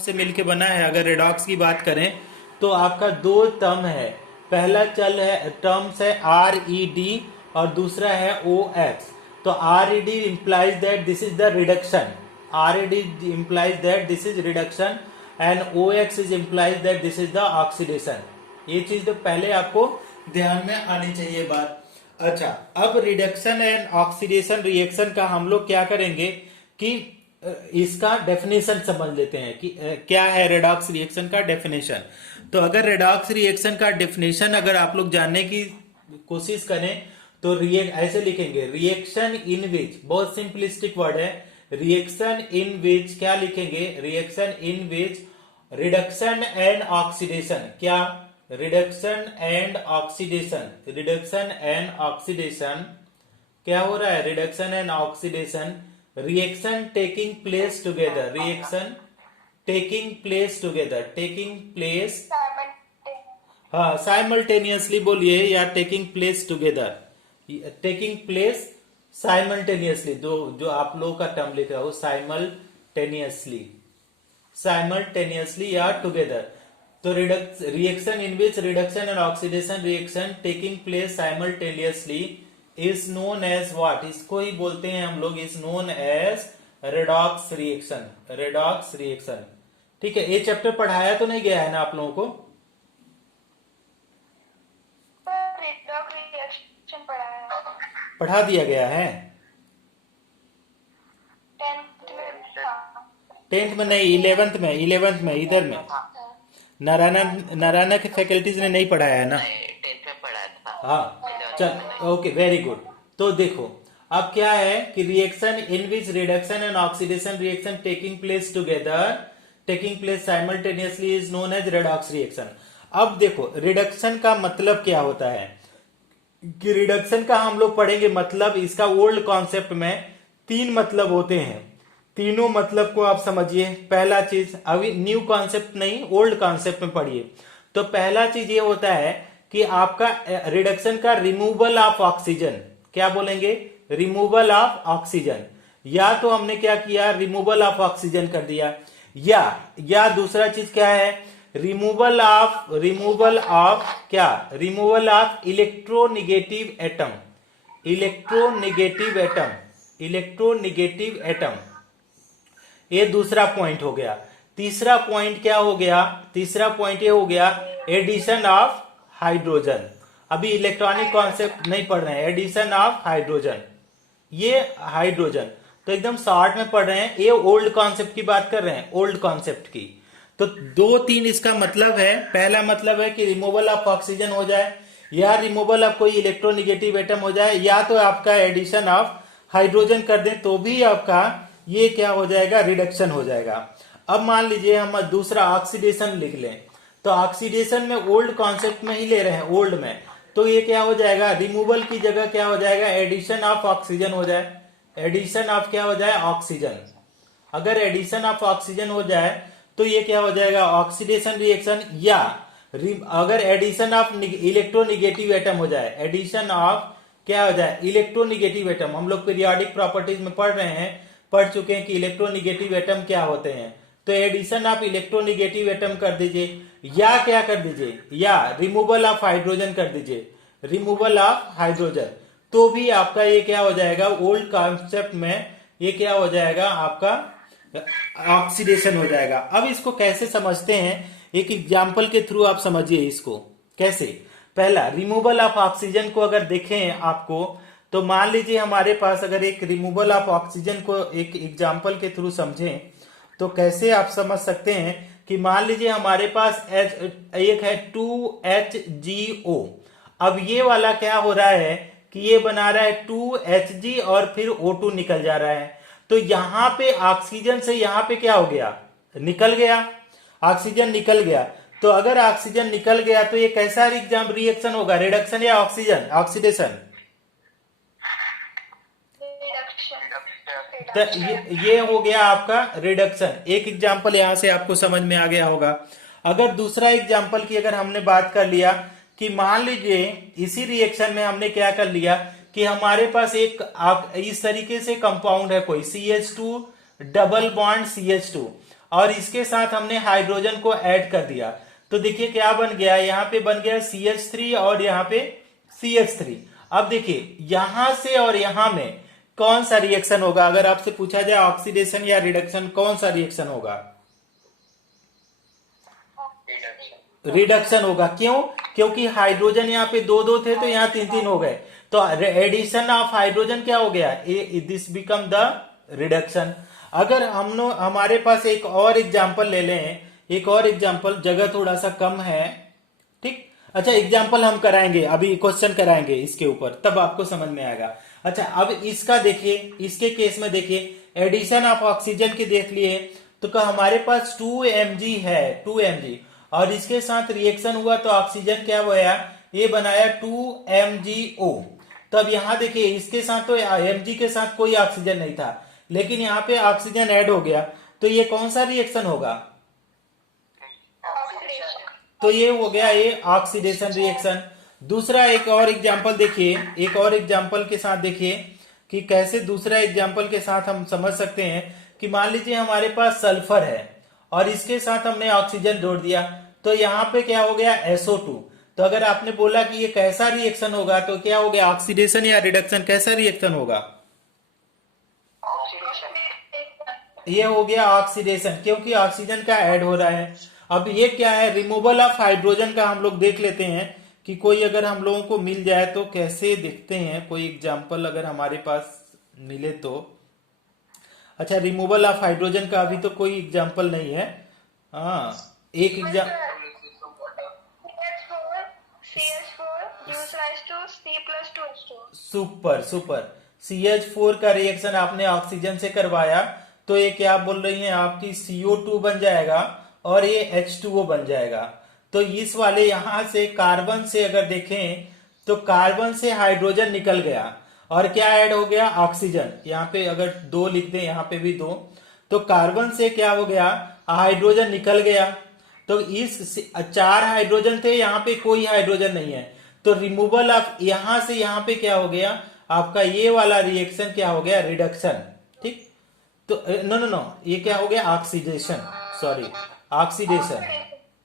से मिलके बना है। अगर रेडॉक्स की बात करें तो आपका दो टर्म है। पहला टर्म्स है RED और दूसरा है OX। तो RED implies that this is the reduction, RED implies that this is reduction and OX is implies that this is the oxidation। ये चीज तो पहले आपको ध्यान में आनी चाहिए बात। अच्छा, अब रिडक्शन एंड ऑक्सीडेशन रिएक्शन का हम लोग क्या करेंगे कि इसका डेफिनेशन समझ लेते हैं कि क्या है रेडॉक्स रिएक्शन का डेफिनेशन। तो अगर रेडॉक्स रिएक्शन का डेफिनेशन अगर आप लोग जानने की कोशिश करें तो ऐसे लिखेंगे, रिएक्शन इन विच, बहुत सिंपलिस्टिक वर्ड है, रिएक्शन इन विच क्या लिखेंगे, reaction in which reduction and oxidation, क्या reduction and oxidation, reduction and oxidation क्या हो रहा है, reduction and oxidation reaction taking place together, reaction taking place together, taking place, हाँ साइमल्टेनियसली बोलिए या taking place together, taking place simultaneously, जो आप लोगों का टर्म लिख रहा हो साइमल्टेनियसली, साइमल्टेनियसली या टुगेदर। तो reaction in which reduction and oxidation reaction taking place simultaneously is known as what, इसको ही बोलते हैं हम लोग, is known as redox reaction, redox reaction. ठीक है, ये चैप्टर पढ़ाया तो नहीं गया है ना आप लोगों को? रेडॉक्स रिएक्शन पढ़ा दिया गया है 10th में नहीं, 11th में इधर में नारायणा के फैकल्टीज ने नहीं पढ़ाया है ना? 10th में पढ़ा था। हाँ चल, ओके वेरी गुड। तो देखो अब क्या है कि reaction in which reduction and oxidation reaction taking place together, taking place simultaneously is known as redox reaction. अब देखो रिडक्शन का मतलब क्या होता है कि रिडक्शन का हम लोग पढ़ेंगे मतलब, इसका ओल्ड कॉन्सेप्ट में 3 मतलब होते हैं, तीनों मतलब को आप समझिए। पहला चीज, अभी न्यू कॉन्सेप्ट नहीं, ओल्ड कॉन्सेप्ट में पढ़िए। तो पहला चीज ये होता है कि आपका रिडक्शन का रिमूवल ऑफ ऑक्सीजन, क्या बोलेंगे, रिमूवल ऑफ ऑक्सीजन, या तो हमने क्या किया रिमूवल ऑफ ऑक्सीजन कर दिया, या दूसरा चीज क्या है, रिमूवल ऑफ क्या, removal of electronegative atom, electronegative atom, electronegative atom, ये दूसरा पॉइंट हो गया। तीसरा पॉइंट क्या हो गया, तीसरा पॉइंट ये हो गया एडिशन ऑफ हाइड्रोजन। अभी इलेक्ट्रॉनिक कॉन्सेप्ट नहीं पढ़ रहे हैं, एडिशन ऑफ हाइड्रोजन, ये हाइड्रोजन तो एकदम शॉर्ट में पढ़ रहे हैं, ये ओल्ड कॉन्सेप्ट की बात कर रहे हैं, ओल्ड कॉन्सेप्ट की। तो 2-3 इसका मतलब है। पहला मतलब है कि रिमूवल ऑफ ऑक्सीजन हो जाए, या रिमूवल ऑफ कोई इलेक्ट्रोनिगेटिव एटम हो जाए, या तो आपका एडिशन ऑफ हाइड्रोजन कर दें तो भी आपका ये क्या हो जाएगा, रिडक्शन हो जाएगा। अब मान लीजिए हम दूसरा ऑक्सीडेशन लिख लें, तो ऑक्सीडेशन में ओल्ड कॉन्सेप्ट में ही ले रहे हैं, ओल्ड में, तो ये क्या हो जाएगा, रिमूवल की जगह क्या हो जाएगा, एडिशन ऑफ ऑक्सीजन हो जाए, एडिशन ऑफ क्या हो जाए, ऑक्सीजन। अगर एडिशन ऑफ ऑक्सीजन हो जाए तो ये क्या हो जाएगा, ऑक्सीडेशन रिएक्शन। या अगर एडिशन ऑफ इलेक्ट्रोनिगेटिव एटम हो जाए, एडिशन ऑफ क्या हो जाए, इलेक्ट्रोनिगेटिव एटम। हम लोग पीरियोडिक प्रॉपर्टीज में पढ़ रहे हैं, पढ़ चुके हैं कि इलेक्ट्रोनिगेटिव एटम क्या होते हैं। तो एडिशन ऑफ इलेक्ट्रोनिगेटिव एटम कर दीजिए, या क्या कर दीजिए, या रिमूवल ऑफ हाइड्रोजन कर दीजिए, रिमूवल ऑफ हाइड्रोजन, तो भी आपका ये क्या हो जाएगा, ओल्ड कॉन्सेप्ट में ये क्या हो जाएगा, आपका ऑक्सीडेशन हो जाएगा। अब इसको कैसे समझते हैं, एक एग्जाम्पल के थ्रू आप समझिए इसको कैसे। पहला, रिमूवल ऑफ ऑक्सीजन को अगर देखें आपको, तो मान लीजिए हमारे पास अगर एक रिमूवल ऑफ ऑक्सीजन को एक एग्जाम्पल के थ्रू समझें तो कैसे आप समझ सकते हैं कि मान लीजिए हमारे पास एक है 2HgO। अब ये वाला क्या हो रहा है कि ये बना रहा है 2Hg और फिर O2 निकल जा रहा है। तो यहां पे ऑक्सीजन से यहां पे क्या हो गया, निकल गया, ऑक्सीजन निकल गया। तो अगर ऑक्सीजन निकल गया तो ये कैसा रिएक्शन होगा, रिडक्शन या ऑक्सीजन, ऑक्सीडेशन? तो ये हो गया आपका रिडक्शन। एक एग्जाम्पल यहां से आपको समझ में आ गया होगा। अगर दूसरा एग्जाम्पल की अगर हमने बात कर लिया कि मान लीजिए इसी रिएक्शन में हमने क्या कर लिया कि हमारे पास एक इस तरीके से कंपाउंड है कोई CH2 डबल बॉन्ड CH2, और इसके साथ हमने हाइड्रोजन को ऐड कर दिया, तो देखिए क्या बन गया, यहाँ पे बन गया CH3 और यहाँ पे CH3। अब देखिए यहां से और यहां में कौन सा रिएक्शन होगा, अगर आपसे पूछा जाए ऑक्सीडेशन या रिडक्शन, कौन सा रिएक्शन होगा? रिडक्शन होगा। क्यों? क्योंकि हाइड्रोजन यहाँ पे दो दो थे तो यहाँ तीन तीन हो गए, तो एडिशन ऑफ हाइड्रोजन क्या हो गया, दिस बिकम द रिडक्शन। अगर हम लोग हमारे पास एक और एग्जांपल ले लें, एक और एग्जांपल, जगह थोड़ा सा कम है, ठीक। अच्छा एग्जांपल हम कराएंगे, अभी क्वेश्चन कराएंगे इसके ऊपर, तब आपको समझ में आएगा। अच्छा अब इसका देखिए, इसके केस में देखिए एडिशन ऑफ ऑक्सीजन के देख लिए, तो हमारे पास 2 mg है, 2 mg, और इसके साथ रिएक्शन हुआ तो ऑक्सीजन क्या हुआ, ये बनाया 2 MgO। तो अब यहां देखिए इसके साथ तो mg के साथ कोई ऑक्सीजन नहीं था, लेकिन यहाँ पे ऑक्सीजन ऐड हो गया, तो ये कौन सा रिएक्शन होगा? तो ये हो गया ये ऑक्सीडेशन रिएक्शन। दूसरा एक और एग्जांपल देखिए, एक और एग्जांपल के साथ देखिए कि कैसे दूसरा एग्जांपल के साथ हम समझ सकते हैं कि मान लीजिए हमारे पास सल्फर है और इसके साथ हमने ऑक्सीजन जोड़ दिया, तो यहाँ पे क्या हो गया, SO2। तो अगर आपने बोला कि ये कैसा रिएक्शन होगा, तो क्या हो गया, ऑक्सीडेशन या रिडक्शन, कैसा रिएक्शन होगा? ये हो गया ऑक्सीडेशन, क्योंकि ऑक्सीजन का ऐड हो रहा है। अब ये क्या है, रिमूवल ऑफ हाइड्रोजन का हम लोग देख लेते हैं कि कोई अगर हम लोगों को मिल जाए तो कैसे देखते हैं, कोई एग्जांपल अगर हमारे पास मिले तो। अच्छा रिमूवल ऑफ हाइड्रोजन का अभी तो कोई एग्जांपल नहीं है, हाँ एक एग्जांपल, सुपर सुपर, CH4 का रिएक्शन आपने ऑक्सीजन से करवाया, तो ये क्या बोल रही हैं आपकी, CO2 बन जाएगा और ये H2O बन जाएगा। तो इस वाले यहां से कार्बन से अगर देखें तो कार्बन से हाइड्रोजन निकल गया और क्या ऐड हो गया, ऑक्सीजन। यहाँ पे अगर 2 लिख दें, यहाँ पे भी 2, तो कार्बन से क्या हो गया, हाइड्रोजन निकल गया। तो इस 4 हाइड्रोजन थे, यहाँ पे कोई हाइड्रोजन नहीं है, तो रिमूवल ऑफ, यहां से यहाँ पे क्या हो गया आपका, ये वाला रिएक्शन क्या हो गया, रिडक्शन, ठीक। तो नो नो नो, ये क्या हो गया, ऑक्सीडेशन, सॉरी ऑक्सीडेशन,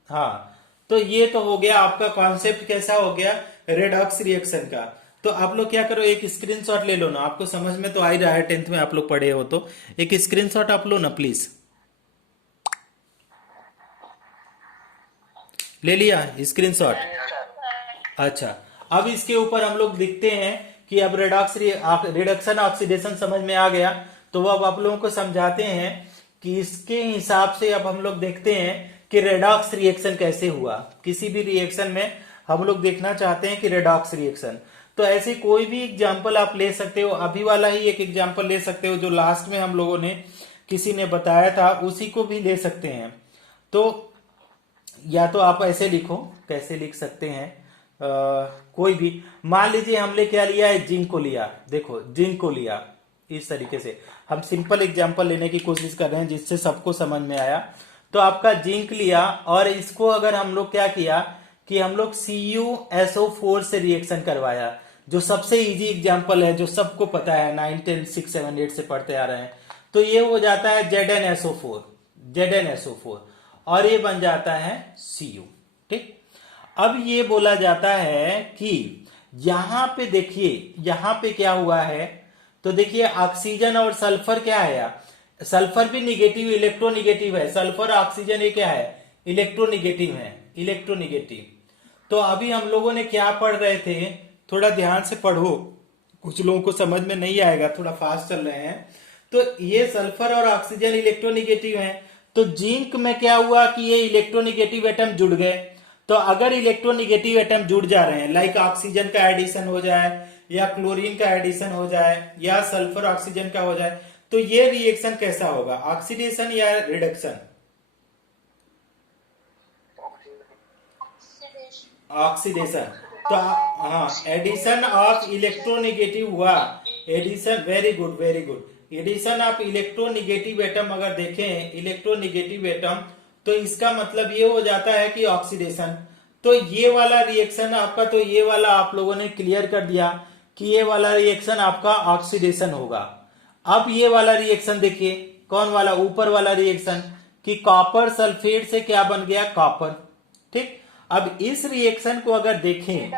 हाँ। तो ये तो हो गया आपका कॉन्सेप्ट कैसा हो गया, रेडॉक्स रिएक्शन का। तो आप लोग क्या करो, एक स्क्रीनशॉट ले लो ना, आपको समझ में तो आ ही रहा है, 10th में आप लोग पढ़े हो, तो एक स्क्रीनशॉट आप लो ना प्लीज। ले लिया स्क्रीनशॉट? अच्छा अब इसके ऊपर हम लोग देखते हैं कि अब रिडक्शन ऑक्सीडेशन समझ में आ गया, तो अब आप लोगों को समझाते हैं कि इसके हिसाब से अब हम लोग देखते हैं कि रेडॉक्स रिएक्शन कैसे हुआ। किसी भी रिएक्शन में हम लोग देखना चाहते हैं कि रेडॉक्स रिएक्शन, तो ऐसे कोई भी एग्जांपल आप ले सकते हो, अभी वाला ही एक एग्जांपल ले सकते हो जो लास्ट में हम लोगों ने किसी ने बताया था, उसी को भी ले सकते हैं। तो या तो आप ऐसे लिखो, कैसे लिख सकते हैं, कोई भी, मान लीजिए हमने क्या लिया है, जिंक को लिया, देखो जिंक को लिया, इस तरीके से हम सिंपल एग्जांपल लेने की कोशिश कर रहे हैं जिससे सबको समझ में आया। तो आपका जिंक लिया और इसको अगर हम लोग क्या किया कि हम लोग CuSO4 से रिएक्शन करवाया, जो सबसे इजी एग्जांपल है, जो सबको पता है, 9, 10, 6, 7, 8 से पढ़ते आ रहे हैं। तो ये हो जाता है ZnSO4 और ये बन जाता है Cu, ठीक। अब ये बोला जाता है कि यहां पे देखिए, यहां पे क्या हुआ है, तो देखिए ऑक्सीजन और सल्फर क्या है, सल्फर भी निगेटिव, इलेक्ट्रोनिगेटिव है, सल्फर ऑक्सीजन ये क्या है, इलेक्ट्रोनिगेटिव है, इलेक्ट्रोनिगेटिव। तो अभी हम लोगों ने क्या पढ़ रहे थे, थोड़ा ध्यान से पढ़ो, कुछ लोगों को समझ में नहीं आएगा, थोड़ा फास्ट चल रहे हैं। तो ये सल्फर और ऑक्सीजन इलेक्ट्रोनिगेटिव है, तो जिंक में क्या हुआ कि ये इलेक्ट्रोनिगेटिव एटम जुड़ गए। तो अगर इलेक्ट्रोनिगेटिव एटम जुड़ जा रहे हैं, लाइक ऑक्सीजन का एडिशन हो जाए या क्लोरीन का एडिशन हो जाए या सल्फर ऑक्सीजन का हो जाए, तो ये रिएक्शन कैसा होगा, ऑक्सीडेशन या रिडक्शन? ऑक्सीडेशन। तो हाँ, एडिशन ऑफ इलेक्ट्रोनिगेटिव हुआ, addition, very good very good, addition of electronegative atom अगर देखें, इलेक्ट्रोनिगेटिव एटम, तो इसका मतलब ये हो जाता है कि ऑक्सीडेशन। तो ये वाला रिएक्शन आपका, तो ये वाला आप लोगों ने क्लियर कर दिया कि ये वाला रिएक्शन आपका ऑक्सीडेशन होगा। अब ये वाला रिएक्शन देखिए, कौन वाला, ऊपर वाला रिएक्शन, कि कॉपर सल्फेट से क्या बन गया, कॉपर। ठीक, अब इस रिएक्शन को अगर देखें,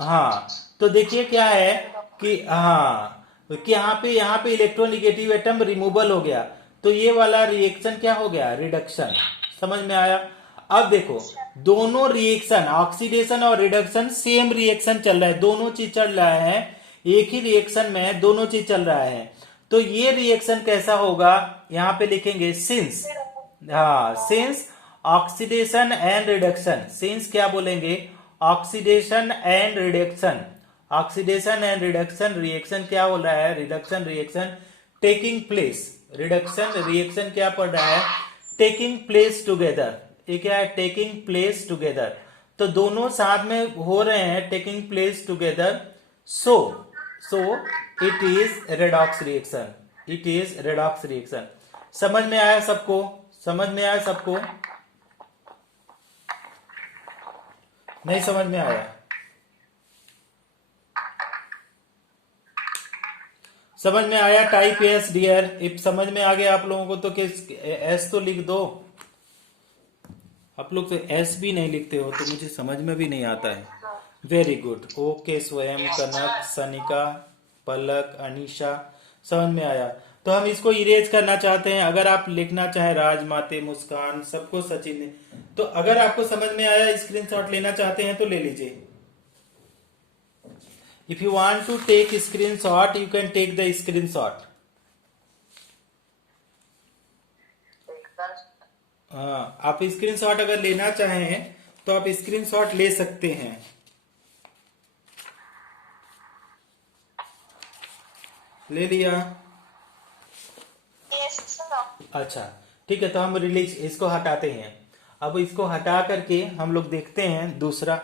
हाँ, तो देखिए क्या है कि हाँ, कि यहाँ पे इलेक्ट्रोनिगेटिव एटम रिमूवल हो गया, तो ये वाला रिएक्शन क्या हो गया, रिडक्शन। समझ में आया। अब देखो, दोनों रिएक्शन ऑक्सीडेशन और रिडक्शन सेम रिएक्शन चल रहा है, दोनों चीज चल रहा है, एक ही रिएक्शन में दोनों चीज चल रहा है। तो ये रिएक्शन कैसा होगा, यहाँ पे लिखेंगे सिंस, हाँ, since oxidation and reduction, since क्या बोलेंगे, oxidation and reduction, oxidation and reduction reaction क्या हो रहा है, reduction reaction taking place, reduction reaction क्या पड़ रहा है, टेकिंग प्लेस टुगेदर। ये क्या है, टेकिंग प्लेस टुगेदर, तो दोनों साथ में हो रहे हैं, taking place together. So it is redox reaction, it is redox reaction. समझ में आया सबको, समझ में आया सबको, नहीं समझ में आया, समझ में आया, टाइप एस डियर। इफ समझ में आ गया आप लोगों को तो किस एस तो लिख दो, आप लोग तो एस भी नहीं लिखते हो तो मुझे समझ में भी नहीं आता है। वेरी गुड, ओके, स्वयं, कनक, सनिका, पलक, अनीशा, समझ में आया। तो हम इसको इरेज करना चाहते हैं, अगर आप लिखना चाहे राजमाते, मुस्कान, सबको, सचिन ने, तो अगर आपको समझ में आया, स्क्रीनशॉट लेना चाहते हैं तो ले लीजिए। If you want to take screenshot you can take the screenshot. हाँ, आप स्क्रीनशॉट अगर लेना चाहें तो आप स्क्रीनशॉट ले सकते हैं। ले लिया, Yes, sir. अच्छा, ठीक है, तो हम रिलीज इसको हटाते हैं। अब इसको हटा करके हम लोग देखते हैं दूसरा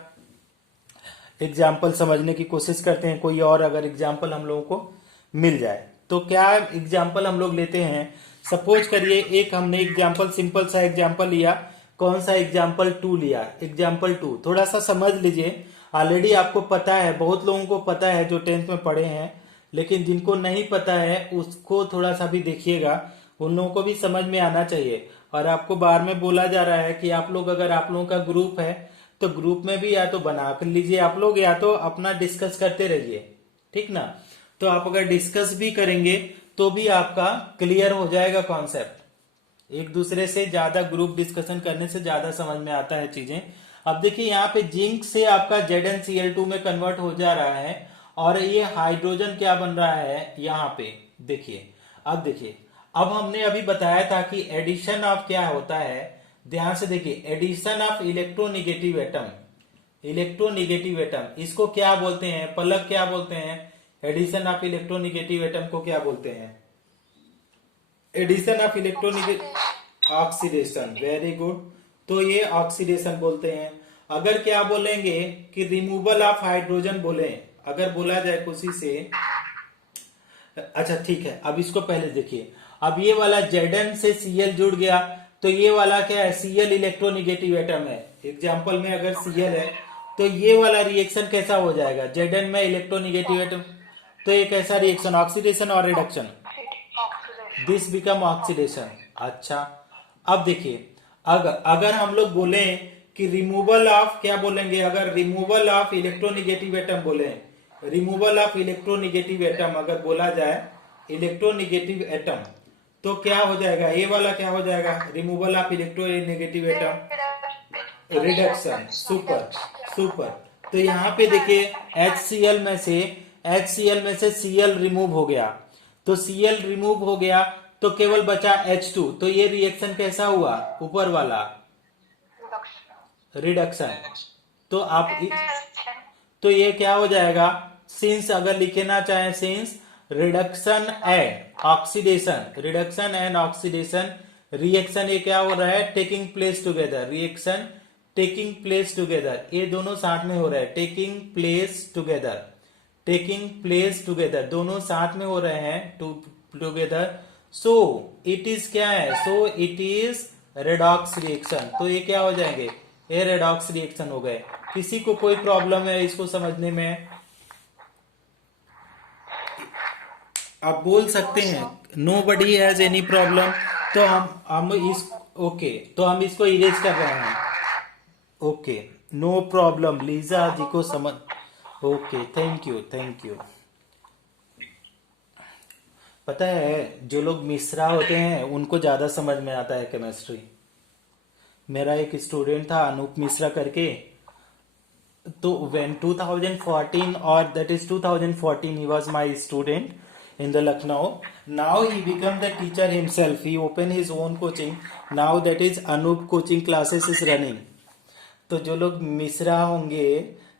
एग्जाम्पल समझने की कोशिश करते हैं, कोई और अगर एग्जाम्पल हम लोगों को मिल जाए तो। क्या एग्जाम्पल हम लोग लेते हैं, सपोज करिए एक हमने एग्जाम्पल, सिंपल सा एग्जाम्पल लिया, कौन सा, एग्जाम्पल 2 लिया, एग्जाम्पल 2 थोड़ा सा समझ लीजिए। ऑलरेडी आपको पता है, बहुत लोगों को पता है जो 10th में पढ़े हैं, लेकिन जिनको नहीं पता है उसको थोड़ा सा भी देखिएगा, उन लोगों को भी समझ में आना चाहिए। और आपको बार में बोला जा रहा है कि आप लोग, अगर आप लोगों का ग्रुप है तो ग्रुप में भी या तो बना कर लीजिए आप लोग, या तो अपना डिस्कस करते रहिए, ठीक ना। तो आप अगर डिस्कस भी करेंगे तो भी आपका क्लियर हो जाएगा कॉन्सेप्ट। एक दूसरे से ज्यादा ग्रुप डिस्कशन करने से ज्यादा समझ में आता है चीजें। अब देखिए यहाँ पे जिंक से आपका ZnCl2 में कन्वर्ट हो जा रहा है, और ये हाइड्रोजन क्या बन रहा है यहाँ पे, देखिए। अब देखिए, अब हमने अभी बताया था कि एडिशन ऑफ क्या होता है, ध्यान से देखिए, addition of electronegative atom, electronegative atom इसको क्या बोलते हैं, पलक क्या बोलते हैं, एडिशन ऑफ इलेक्ट्रोनिगेटिव एटम को क्या बोलते हैं, addition of electronegative, oxidation, very good, तो ये ऑक्सीडेशन बोलते हैं। अगर क्या बोलेंगे कि रिमूवल ऑफ हाइड्रोजन बोले, अगर बोला जाए किसी से, अच्छा ठीक है, अब इसको पहले देखिए, अब ये वाला Zn से Cl जुड़ गया, तो ये वाला क्या है, Cl इलेक्ट्रोनिगेटिव एटम है, एग्जाम्पल में अगर Cl है तो ये वाला रिएक्शन कैसा हो जाएगा, Zn में इलेक्ट्रोनिगेटिव एटम, तो ये कैसा रिएक्शन, ऑक्सीडेशन और रिडक्शन, दिस बिकम ऑक्सीडेशन। अच्छा, अब देखिए, अगर हम लोग बोले कि रिमूवल ऑफ, क्या बोलेंगे, अगर रिमूवल ऑफ इलेक्ट्रोनिगेटिव एटम बोले, रिमूवल ऑफ इलेक्ट्रोनिगेटिव एटम अगर बोला जाए, इलेक्ट्रोनिगेटिव एटम, तो क्या हो जाएगा, ये वाला क्या हो जाएगा, removal of electronegative atom, reduction, super super. तो यहाँ पे देखिए HCl में से Cl रिमूव हो गया, तो Cl रिमूव हो गया तो केवल बचा H2, तो ये रिएक्शन कैसा हुआ, ऊपर वाला रिडक्शन। तो आप तो ये क्या हो जाएगा, सिंस अगर लिखना चाहें, since reduction and oxidation, reduction and oxidation reaction, ये क्या हो रहा है, taking place together, reaction taking place together, ये दोनों साथ में हो रहा है, taking place together, taking place together, दोनों साथ में हो रहे हैं टुगेदर। सो इट इज क्या है, so it is redox reaction, तो ये क्या हो जाएंगे, ये रेडॉक्स रिएक्शन हो गए। किसी को कोई प्रॉब्लम है इसको समझने में, आप बोल सकते हैं, nobody has any problem. तो हम इस ओके, तो हम इसको इरेज कर रहे हैं। ओके, नो प्रॉब्लम, लीजा जी को समझ। Okay, thank you, thank you. पता है जो लोग मिश्रा होते हैं उनको ज्यादा समझ में आता है केमिस्ट्री। मेरा एक स्टूडेंट था अनूप मिश्रा करके, तो when 2014 or that is 2014 he was my student in the Lucknow. Now he become the teacher himself. He open his own coaching. Now that is Anup coaching classes is running. तो जो लोग मिश्रा होंगे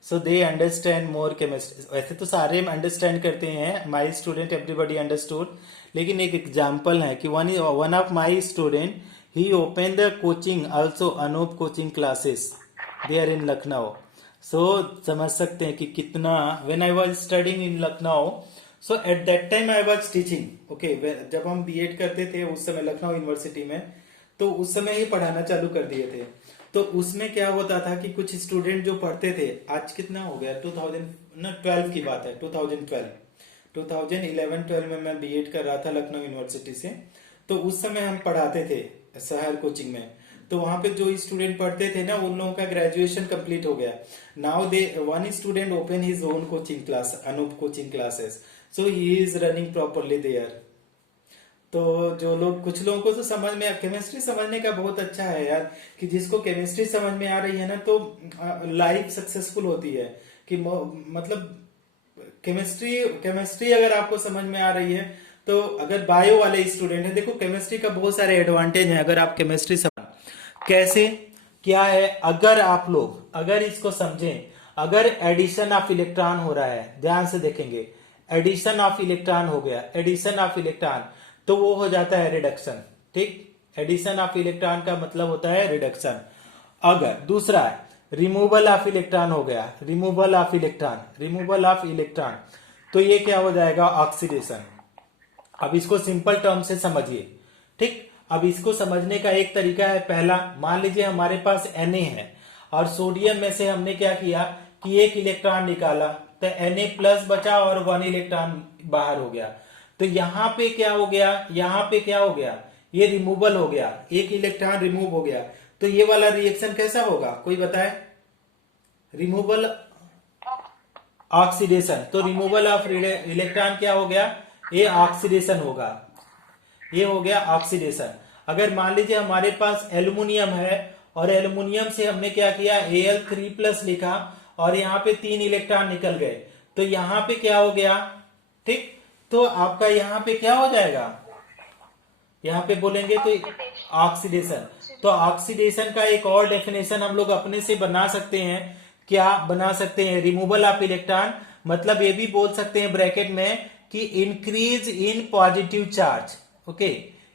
सो they understand more chemistry. वैसे तो सारे understand करते हैं, my student everybody understood. लेकिन एक एग्जाम्पल है कि one of my student he open the coaching also Anoop coaching classes they are in Lucknow. So समझ सकते हैं कि कितना, when I was studying in Lucknow, so at that time I was teaching. Okay, जब हम बीएड करते थे उस समय लखनऊ यूनिवर्सिटी में, तो उस समय ही पढ़ाना चालू कर दिए थे। तो उसमें क्या होता था कि कुछ स्टूडेंट जो पढ़ते थे, आज कितना हो गया, 2012 की बात है, 2011-12 में मैं बीएड कर रहा था लखनऊ यूनिवर्सिटी से। तो उस समय हम पढ़ाते थे शहर कोचिंग में। तो वहां पे जो स्टूडेंट पढ़ते थे ना, उन लोगों का ग्रेजुएशन कंप्लीट हो गया। Now they one student open his own coaching class, Anup coaching classes, so he is running properly there. तो जो लोग, कुछ लोगों को तो समझ में, केमिस्ट्री समझने का बहुत अच्छा है यार, कि जिसको केमिस्ट्री समझ में आ रही है ना, तो लाइफ सक्सेसफुल होती है। कि मतलब केमिस्ट्री अगर आपको समझ में आ रही है, तो अगर बायो वाले स्टूडेंट हैं, देखो केमिस्ट्री का बहुत सारे एडवांटेज है अगर आप केमिस्ट्री समझ। कैसे, क्या है, अगर आप लोग अगर इसको समझें, अगर एडिशन ऑफ इलेक्ट्रॉन हो रहा है, ध्यान से देखेंगे, एडिशन ऑफ इलेक्ट्रॉन हो गया, एडिशन ऑफ इलेक्ट्रॉन, तो वो हो जाता है रिडक्शन। ठीक, एडिशन ऑफ इलेक्ट्रॉन का मतलब होता है रिडक्शन। अगर दूसरा है रिमूवल ऑफ इलेक्ट्रॉन हो गया, रिमूवल ऑफ इलेक्ट्रॉन, तो ये क्या हो जाएगा, ऑक्सीडेशन। अब इसको सिंपल टर्म से समझिए। ठीक, अब इसको समझने का एक तरीका है, पहला, मान लीजिए हमारे पास Na है और सोडियम में से हमने क्या किया कि एक इलेक्ट्रॉन निकाला, तो Na प्लस बचा और 1 इलेक्ट्रॉन बाहर हो गया। तो यहाँ पे क्या हो गया, यहाँ पे क्या हो गया, ये रिमूवल हो गया, एक इलेक्ट्रॉन रिमूव हो गया। तो ये वाला रिएक्शन कैसा होगा, कोई बताए, रिमूवल, ऑक्सीडेशन। तो रिमूवल ऑफ इलेक्ट्रॉन क्या हो गया, ये ऑक्सीडेशन होगा, ये हो गया ऑक्सीडेशन। अगर मान लीजिए हमारे पास एल्युमिनियम है और एल्युमिनियम से हमने क्या किया, Al3+ लिखा और यहाँ पे 3 इलेक्ट्रॉन निकल गए, तो यहाँ पे क्या हो गया, ठीक, तो आपका यहाँ पे क्या हो जाएगा, यहाँ पे बोलेंगे तो ऑक्सीडेशन। तो ऑक्सीडेशन का एक और डेफिनेशन हम लोग अपने से बना सकते हैं, क्या बना सकते हैं, रिमूवल ऑफ इलेक्ट्रॉन, मतलब ये भी बोल सकते हैं ब्रैकेट में कि increase in positive charge. Okay,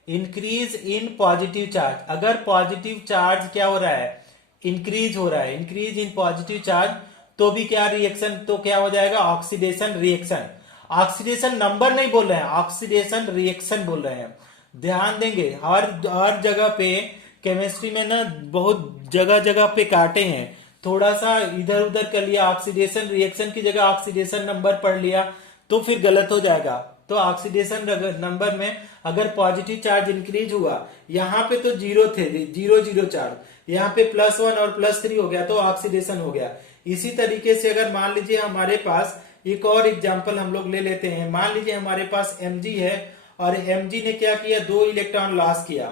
increase in positive charge, अगर पॉजिटिव चार्ज क्या हो रहा है, इंक्रीज हो रहा है, इंक्रीज इन पॉजिटिव चार्ज, तो भी क्या रिएक्शन, तो क्या हो जाएगा, ऑक्सीडेशन रिएक्शन। ऑक्सीडेशन नंबर नहीं बोल रहे हैं, ऑक्सीडेशन रिएक्शन बोल रहे हैं। ध्यान देंगे, हर जगह पे केमिस्ट्री में ना बहुत जगह जगह पे काटे हैं, थोड़ा सा इधर उधर कर लिया, ऑक्सीडेशन रिएक्शन की जगह ऑक्सीडेशन नंबर पढ़ लिया तो फिर गलत हो जाएगा। तो ऑक्सीडेशन नंबर में अगर पॉजिटिव चार्ज इंक्रीज हुआ, यहाँ पे तो 0 थे, 0 चार्ज, यहाँ पे +1 और +3 हो गया, तो ऑक्सीडेशन हो गया। इसी तरीके से अगर मान लीजिए हमारे पास एक और एग्जांपल हम लोग ले लेते हैं, मान लीजिए हमारे पास Mg है और Mg ने क्या किया, 2 इलेक्ट्रॉन लॉस किया,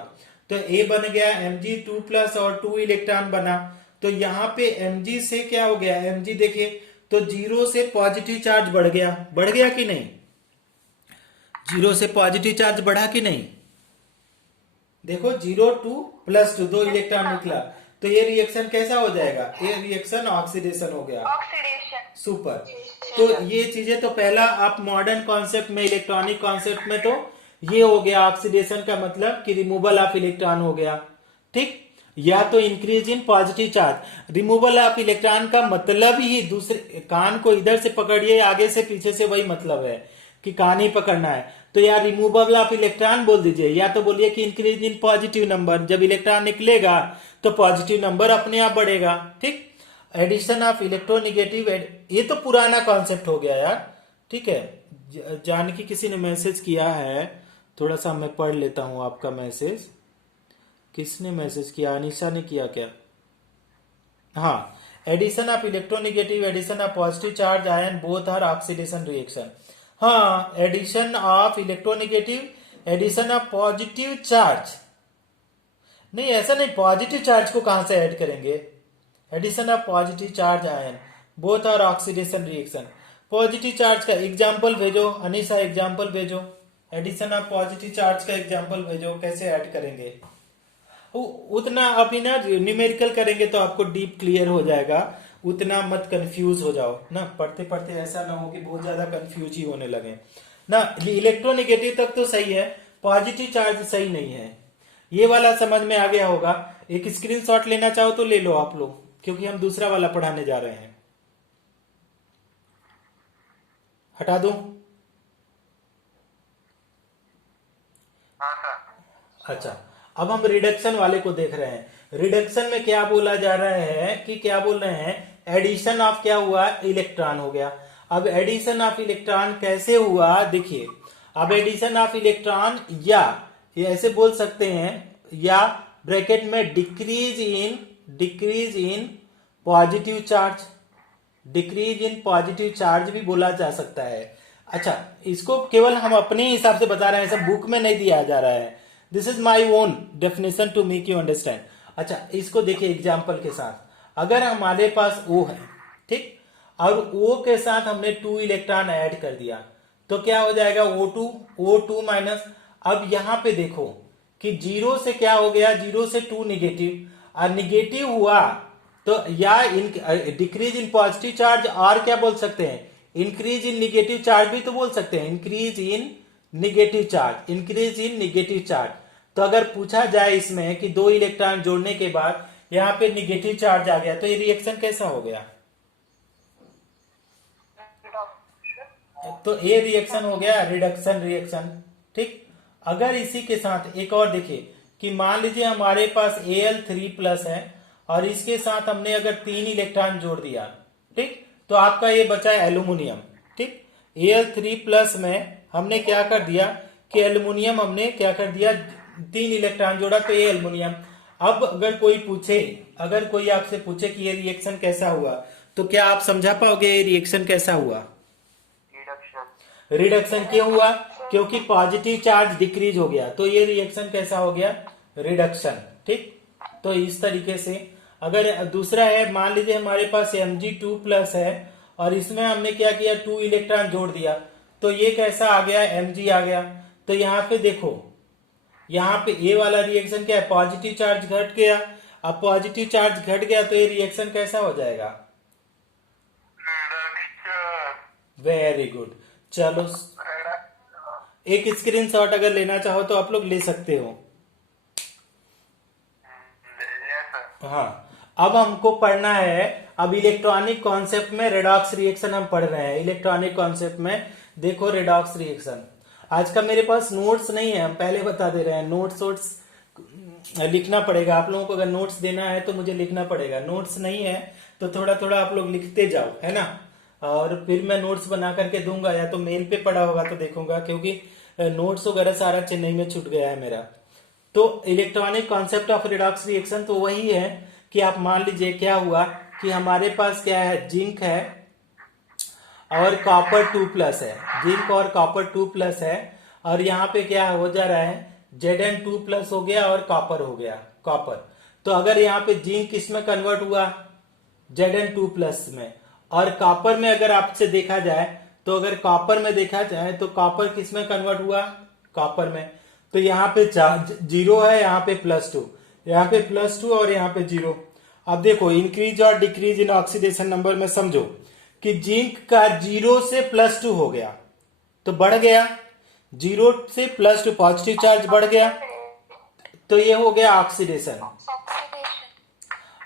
तो A बन गया Mg2+ और 2 इलेक्ट्रॉन बना। तो यहाँ पे Mg से क्या हो गया, Mg देखिए तो 0 से पॉजिटिव चार्ज बढ़ गया कि नहीं, 0 से पॉजिटिव चार्ज बढ़ा कि नहीं, देखो 0 2 +2, 2 इलेक्ट्रॉन निकला, तो ये रिएक्शन कैसा हो जाएगा, ये रिएक्शन ऑक्सीडेशन हो गया, ऑक्सीडेशन। सुपर। तो ये चीजें तो पहला आप मॉडर्न कॉन्सेप्ट में, इलेक्ट्रॉनिक कॉन्सेप्ट में, तो ये हो गया ऑक्सीडेशन का मतलब कि रिमूवल ऑफ इलेक्ट्रॉन हो गया। ठीक, या तो increase in positive charge, removal of electron का मतलब ही, दूसरे कान को इधर से पकड़िए, आगे से पीछे से वही मतलब है कि कान ही पकड़ना है, तो या रिमूवल ऑफ इलेक्ट्रॉन बोल दीजिए, या तो बोलिए कि इंक्रीज इन पॉजिटिव नंबर, जब इलेक्ट्रॉन निकलेगा तो पॉजिटिव नंबर अपने आप बढ़ेगा। ठीक, एडिशन ऑफ इलेक्ट्रोनेगेटिव, ये तो पुराना कॉन्सेप्ट हो गया यार। ठीक है, जानकी किसी ने मैसेज किया है, थोड़ा सा मैं पढ़ लेता हूं आपका मैसेज। किसने मैसेज किया? अनिशा ने किया क्या? हाँ, addition of electronegative, addition of positive charge ion both are oxidation reaction. हाँ, addition of electronegative, addition of positive charge, नहीं ऐसा नहीं, पॉजिटिव चार्ज को कहां से ऐड करेंगे? Addition of positive charge ion both are oxidation reaction. Positive charge का example भेजो अनिशा, एग्जांपल भेजो, एडिशन ऑफ पॉजिटिव चार्ज का एग्जांपल भेजो, कैसे ऐड करेंगे? उतना अभी ना न्यूमेरिकल करेंगे तो आपको डीप क्लियर हो जाएगा, उतना मत कंफ्यूज हो जाओ ना, पढ़ते पढ़ते ऐसा ना हो कि बहुत ज्यादा कंफ्यूज ही होने लगे ना। इलेक्ट्रोनेगेटिव तक तो सही है, पॉजिटिव चार्ज सही नहीं है, ये वाला समझ में आ गया होगा। एक स्क्रीनशॉट लेना चाहो तो ले लो आप लोग, क्योंकि हम दूसरा वाला पढ़ाने जा रहे हैं। हटा दो। हाँ सर। अच्छा, अब हम रिडक्शन वाले को देख रहे हैं। रिडक्शन में क्या बोला जा रहा है कि क्या बोल रहे हैं? एडिशन ऑफ क्या हुआ? इलेक्ट्रॉन हो गया। अब एडिशन ऑफ इलेक्ट्रॉन कैसे हुआ देखिए, अब एडिशन ऑफ इलेक्ट्रॉन, या ये ऐसे बोल सकते हैं, या ब्रैकेट में decrease in positive charge, decrease in positive charge भी बोला जा सकता है। अच्छा, इसको केवल हम अपने हिसाब से बता रहे हैं, सब बुक में नहीं दिया जा रहा है। This is my own definition to make you understand. अच्छा, इसको देखिए एग्जाम्पल के साथ, अगर हमारे पास O है, ठीक, और O के साथ हमने 2 इलेक्ट्रॉन ऐड कर दिया तो क्या हो जाएगा? O2 minus. अब यहां पे देखो कि 0 से क्या हो गया? 0 से 2 निगेटिव, और निगेटिव हुआ तो या डिक्रीज इन पॉजिटिव चार्ज, और क्या बोल सकते हैं? इंक्रीज इन निगेटिव चार्ज भी तो बोल सकते हैं, increase in negative charge, increase in negative charge. तो अगर पूछा जाए इसमें कि 2 इलेक्ट्रॉन जोड़ने के बाद यहाँ पे निगेटिव चार्ज आ गया तो ये रिएक्शन कैसा हो गया? तो ये रिएक्शन हो गया रिडक्शन रिएक्शन, ठीक। अगर इसी के साथ एक और देखिए कि मान लीजिए हमारे पास Al3+ है और इसके साथ हमने अगर 3 इलेक्ट्रॉन जोड़ दिया, ठीक, तो आपका ये बचा है एल्यूमिनियम, ठीक। Al3+ में हमने क्या कर दिया कि एल्यूमिनियम हमने क्या कर दिया, 3 इलेक्ट्रॉन जोड़ा तो ये एल्यूमिनियम। अब अगर कोई आपसे पूछे कि ये रिएक्शन कैसा हुआ, तो क्या आप समझा पाओगे ये रिएक्शन कैसा हुआ? रिडक्शन क्यों हुआ? क्योंकि पॉजिटिव चार्ज डिक्रीज हो गया, तो ये रिएक्शन कैसा हो गया? रिडक्शन, ठीक। तो इस तरीके से अगर दूसरा है, मान लीजिए हमारे पास Mg2+ है और इसमें हमने क्या किया, 2 इलेक्ट्रॉन जोड़ दिया, तो ये कैसा आ गया? Mg आ गया। तो यहाँ पे देखो, यहाँ पे ये वाला रिएक्शन क्या है? पॉजिटिव चार्ज घट गया। अब पॉजिटिव चार्ज घट गया तो ये रिएक्शन कैसा हो जाएगा? Very good. चलो, एक स्क्रीनशॉट अगर लेना चाहो तो आप लोग ले सकते हो। हाँ, अब हमको पढ़ना है, अब इलेक्ट्रॉनिक कॉन्सेप्ट में रेडॉक्स रिएक्शन हम पढ़ रहे हैं। इलेक्ट्रॉनिक कॉन्सेप्ट में देखो रेडॉक्स रिएक्शन, आज का मेरे पास नोट्स नहीं है, हम पहले बता दे रहे हैं, नोट्स लिखना पड़ेगा आप लोगों को। अगर नोट्स देना है तो मुझे लिखना पड़ेगा, नोट्स नहीं है तो थोड़ा थोड़ा आप लोग लिखते जाओ, है ना। और फिर मैं नोट्स बना करके दूंगा, या तो मेल पे पड़ा होगा तो देखूंगा, क्योंकि नोट्स वगैरह सारा चेन्नई में छूट गया है मेरा। तो electronic concept of redox reaction तो वही है कि आप मान लीजिए क्या हुआ कि हमारे पास क्या है, जिंक है और कॉपर 2+ है, जिंक और कॉपर 2+ है, और यहाँ पे क्या हो जा रहा है, Zn2+ हो गया और कॉपर हो गया, कॉपर। तो अगर यहाँ पे जिंक किसमें कन्वर्ट हुआ? Zn2+ में। और कॉपर में अगर आपसे देखा जाए तो अगर कॉपर में देखा जाए तो कॉपर किसमें कन्वर्ट हुआ? कॉपर में। तो यहाँ पे 0 है, यहाँ पे +2, यहाँ पे +2 और यहाँ पे 0। अब देखो इंक्रीज और डिक्रीज इन ऑक्सीडेशन नंबर में समझो कि जिंक का 0 से +2 हो गया तो बढ़ गया, 0 से +2 पॉजिटिव चार्ज बढ़ गया, तो ये हो गया ऑक्सीडेशन।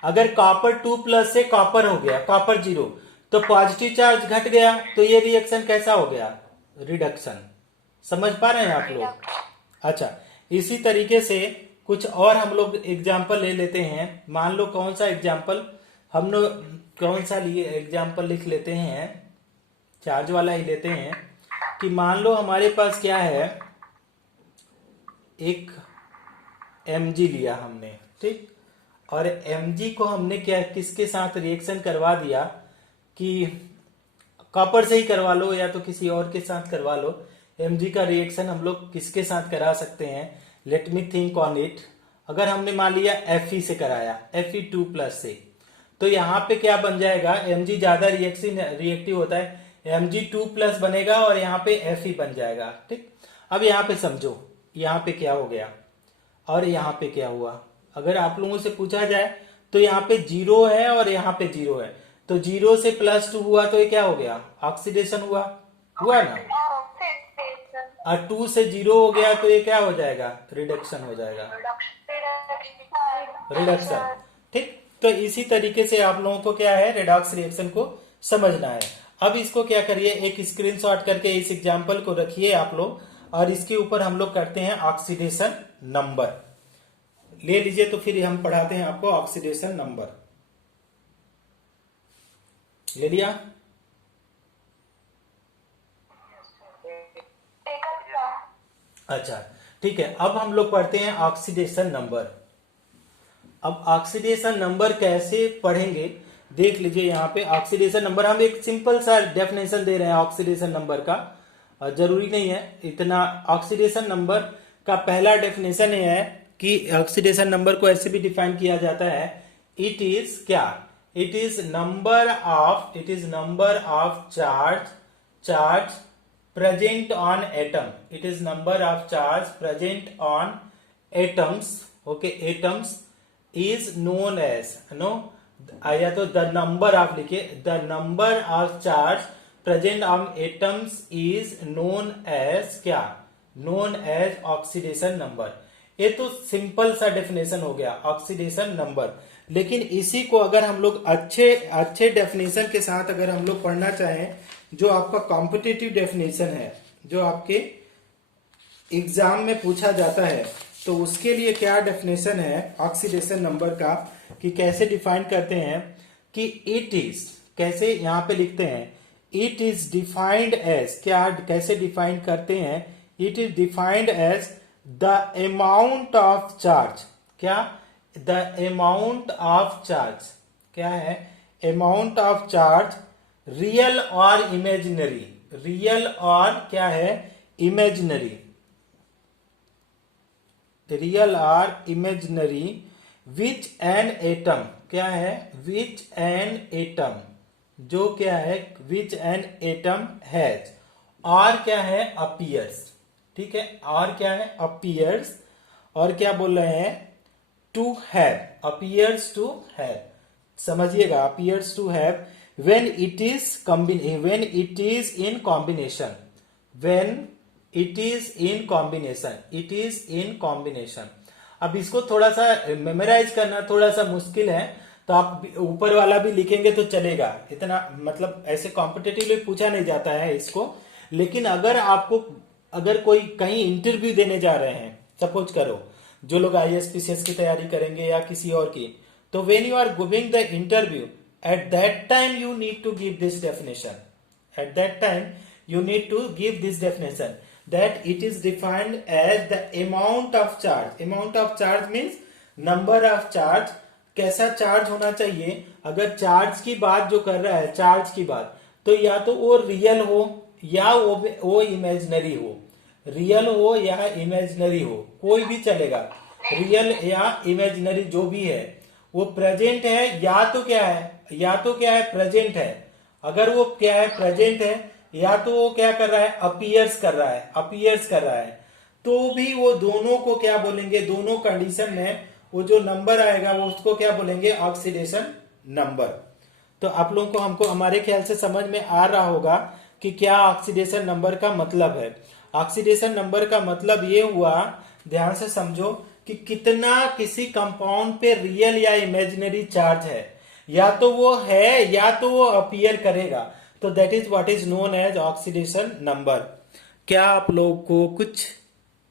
अगर कॉपर 2+ से कॉपर हो गया, कॉपर 0, तो पॉजिटिव चार्ज घट गया, तो ये रिएक्शन कैसा हो गया? रिडक्शन। समझ पा रहे हैं आप लोग? अच्छा, इसी तरीके से कुछ और हम लोग एग्जाम्पल ले लेते हैं। मान लो कौन सा एग्जाम्पल हम लोग, कौन सा लिए एग्जाम्पल लिख लेते हैं, चार्ज वाला ही लेते हैं। कि मान लो हमारे पास क्या है, एक Mg लिया हमने, ठीक। और Mg को हमने क्या किसके साथ रिएक्शन करवा दिया कि कॉपर से ही करवा लो या तो किसी और के साथ करवा लो। Mg का रिएक्शन हम लोग किसके साथ करा सकते हैं, let me think on it. अगर हमने मान लिया Fe से कराया, Fe2+ से, तो यहाँ पे क्या बन जाएगा, Mg ज्यादा रिएक्टिव होता है, Mg2+ बनेगा और यहाँ पे Fe बन जाएगा, ठीक। अब यहाँ पे समझो यहाँ पे क्या हो गया और यहाँ पे क्या हुआ। अगर आप लोगों से पूछा जाए तो यहाँ पे 0 है और यहाँ पे 0 है, तो 0 से +2 हुआ तो ये क्या हो गया, ऑक्सीडेशन हुआ, हुआ ना। और 2 से 0 हो गया तो ये क्या हो जाएगा, रिडक्शन हो जाएगा, रिडक्शन, ठीक। तो इसी तरीके से आप लोगों को क्या है, रेडॉक्स रिएक्शन को समझना है। अब इसको क्या करिए, एक स्क्रीनशॉट करके इस एग्जांपल को रखिए आप लोग, और इसके ऊपर हम लोग करते हैं ऑक्सीडेशन नंबर। ले लीजिए, तो फिर हम पढ़ाते हैं आपको ऑक्सीडेशन नंबर। ले लिया? अच्छा, ठीक है। अब हम लोग पढ़ते हैं ऑक्सीडेशन नंबर। अब ऑक्सीडेशन नंबर कैसे पढ़ेंगे, देख लीजिए। यहाँ पे ऑक्सीडेशन नंबर, हम एक सिंपल सा डेफिनेशन दे रहे हैं ऑक्सीडेशन नंबर का, जरूरी नहीं है इतना। ऑक्सीडेशन नंबर का पहला डेफिनेशन ये है कि ऑक्सीडेशन नंबर को ऐसे भी डिफाइन किया जाता है, इट इज क्या, it is number of charge present on atom. It is number of charge present on atoms. Okay, atoms is known as, no, या तो the number of लिखिए, the number of charge present on atoms is known as क्या, known as oxidation number। ये तो simple सा definition हो गया oxidation number. लेकिन इसी को अगर हम लोग अच्छे डेफिनेशन के साथ अगर हम लोग पढ़ना चाहें, जो आपका कॉम्पिटिटिव डेफिनेशन है, जो आपके एग्जाम में पूछा जाता है, तो उसके लिए क्या डेफिनेशन है ऑक्सीडेशन नंबर का, कि कैसे डिफाइन करते हैं, कि इट इज, कैसे यहाँ पे लिखते हैं, इट इज डिफाइंड एज, क्या कैसे डिफाइन करते हैं, it is defined as the amount of charge, क्या, द अमाउंट ऑफ चार्ज, क्या है, अमाउंट ऑफ चार्ज, रियल और इमेजिनरी, रियल और क्या है, इमेजिनरी, रियल और इमेजिनरी, विच एन एटम, क्या है, विच एन एटम, जो क्या है, विच एन एटम हैज, और क्या है, अपीयर्स, ठीक है, और क्या है, अपीयर्स, और क्या बोल रहे हैं, to have, appears to have, समझिएगा, appears to have when it is in combination, when it is in combination। अब इसको थोड़ा सा मेमोराइज करना थोड़ा सा मुश्किल है, तो आप ऊपर वाला भी लिखेंगे तो चलेगा, इतना मतलब ऐसे कॉम्पिटिटिवली पूछा नहीं जाता है इसको। लेकिन अगर आपको, अगर कोई कहीं इंटरव्यू देने जा रहे हैं, सपोज करो जो लोग IAS PCS की तैयारी करेंगे या किसी और की, तो when you are giving the interview, at that time you need to give this definition, at that time you need to give this definition, that it is defined as the amount of charge, amount of charge means number of charge, कैसा charge होना चाहिए। अगर charge की बात जो कर रहा है, चार्ज की बात, तो या तो वो रियल हो या वो इमेजिनरी हो, रियल हो या इमेजिनरी हो, कोई भी चलेगा, रियल या इमेजिनरी जो भी है, वो प्रेजेंट है या तो क्या है, या तो क्या है, प्रेजेंट है। अगर वो क्या है, प्रेजेंट है, या तो वो क्या कर रहा है, अपीयर्स कर रहा है, अपीयर्स कर रहा है, तो भी वो दोनों को क्या बोलेंगे, दोनों कंडीशन में वो जो नंबर आएगा वो उसको क्या बोलेंगे, ऑक्सीडेशन नंबर। तो आप लोगों को, हमको हमारे ख्याल से समझ में आ रहा होगा कि क्या ऑक्सीडेशन नंबर का मतलब है। ऑक्सीडेशन नंबर का मतलब ये हुआ, ध्यान से समझो, कि कितना किसी कंपाउंड पे रियल या इमेजिनरी चार्ज है, या तो वो है या तो वो अपीयर करेगा, तो that is what is known as oxidation number. क्या आप लोग को कुछ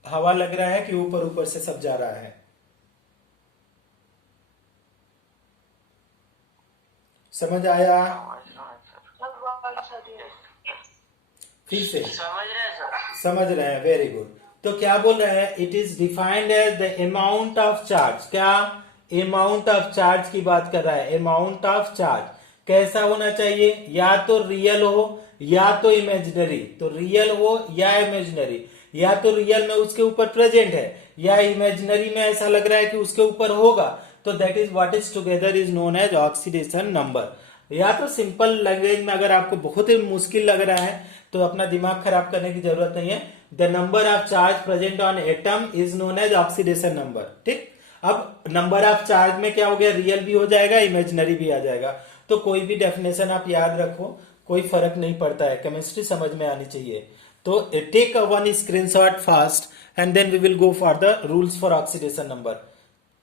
हवा लग रहा है कि ऊपर ऊपर से सब जा रहा है? समझ आया? फिर से समझ रहे हैं सर? समझ रहे हैं, वेरी गुड। तो क्या बोल रहा है, it is defined as the amount of charge. क्या, अमाउंट ऑफ चार्ज की बात कर रहा है। अमाउंट ऑफ चार्ज कैसा होना चाहिए, या तो रियल हो या तो इमेजिनरी। तो रियल हो या इमेजिनरी, या तो रियल में उसके ऊपर प्रेजेंट है या इमेजिनरी में ऐसा लग रहा है कि उसके ऊपर होगा, तो that is what is together is known as oxidation number. या तो सिंपल लैंग्वेज में अगर आपको बहुत ही मुश्किल लग रहा है तो अपना दिमाग खराब करने की जरूरत नहीं है। The number of charge present on atom is known as oxidation number. ठीक, अब नंबर ऑफ चार्ज में क्या हो गया, रियल भी हो जाएगा, इमेजिनरी भी आ जाएगा। तो कोई भी डेफिनेशन आप याद रखो, कोई फर्क नहीं पड़ता है, केमिस्ट्री समझ में आनी चाहिए। तो take one screenshot fast and then we will go for the rules for oxidation number.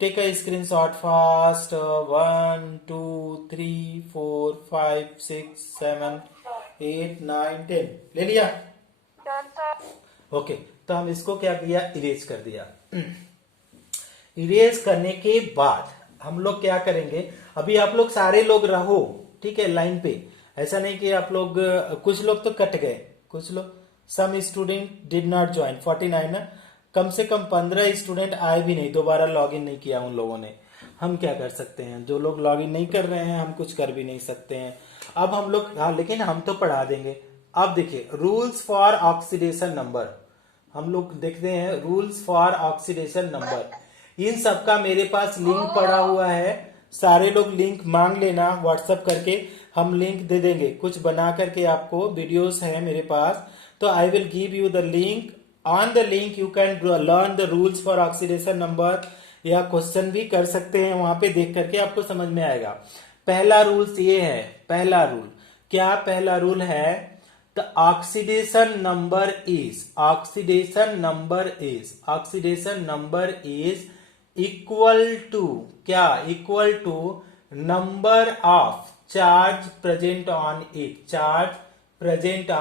Take a screenshot fast. 1 2 3 4 5 6 7 8 9 10 ले लिया। ओके, तो हम इसको क्या किया, इरेज कर दिया। इरेज करने के बाद हम लोग क्या करेंगे, अभी आप लोग सारे लोग रहो, ठीक है, लाइन पे। ऐसा नहीं कि आप लोग, कुछ लोग तो कट गए, कुछ लोग, some student did not join, 49 ना, कम से कम 15 स्टूडेंट आए भी नहीं, दोबारा लॉग इन नहीं किया उन लोगों ने। हम क्या कर सकते हैं, जो लोग लॉग इन नहीं कर रहे हैं हम कुछ कर भी नहीं सकते हैं। अब हम लोग, हाँ, लेकिन हम तो पढ़ा देंगे। अब देखिए, रूल्स फॉर ऑक्सीडेशन नंबर हम लोग देखते हैं। रूल्स फॉर ऑक्सीडेशन नंबर, इन सबका मेरे पास लिंक पड़ा हुआ है। सारे लोग लिंक मांग लेना व्हाट्सएप करके, हम लिंक दे देंगे कुछ बना करके आपको, वीडियोस है मेरे पास। तो I will give you the link, on the link you can learn the rules for oxidation number, या क्वेश्चन भी कर सकते हैं वहां पे, देख करके आपको समझ में आएगा। पहला रूल्स ये है, पहला रूल क्या, पहला रूल है the oxidation number is, oxidation number is equal to, क्या, equal to number of charge present on it, charge present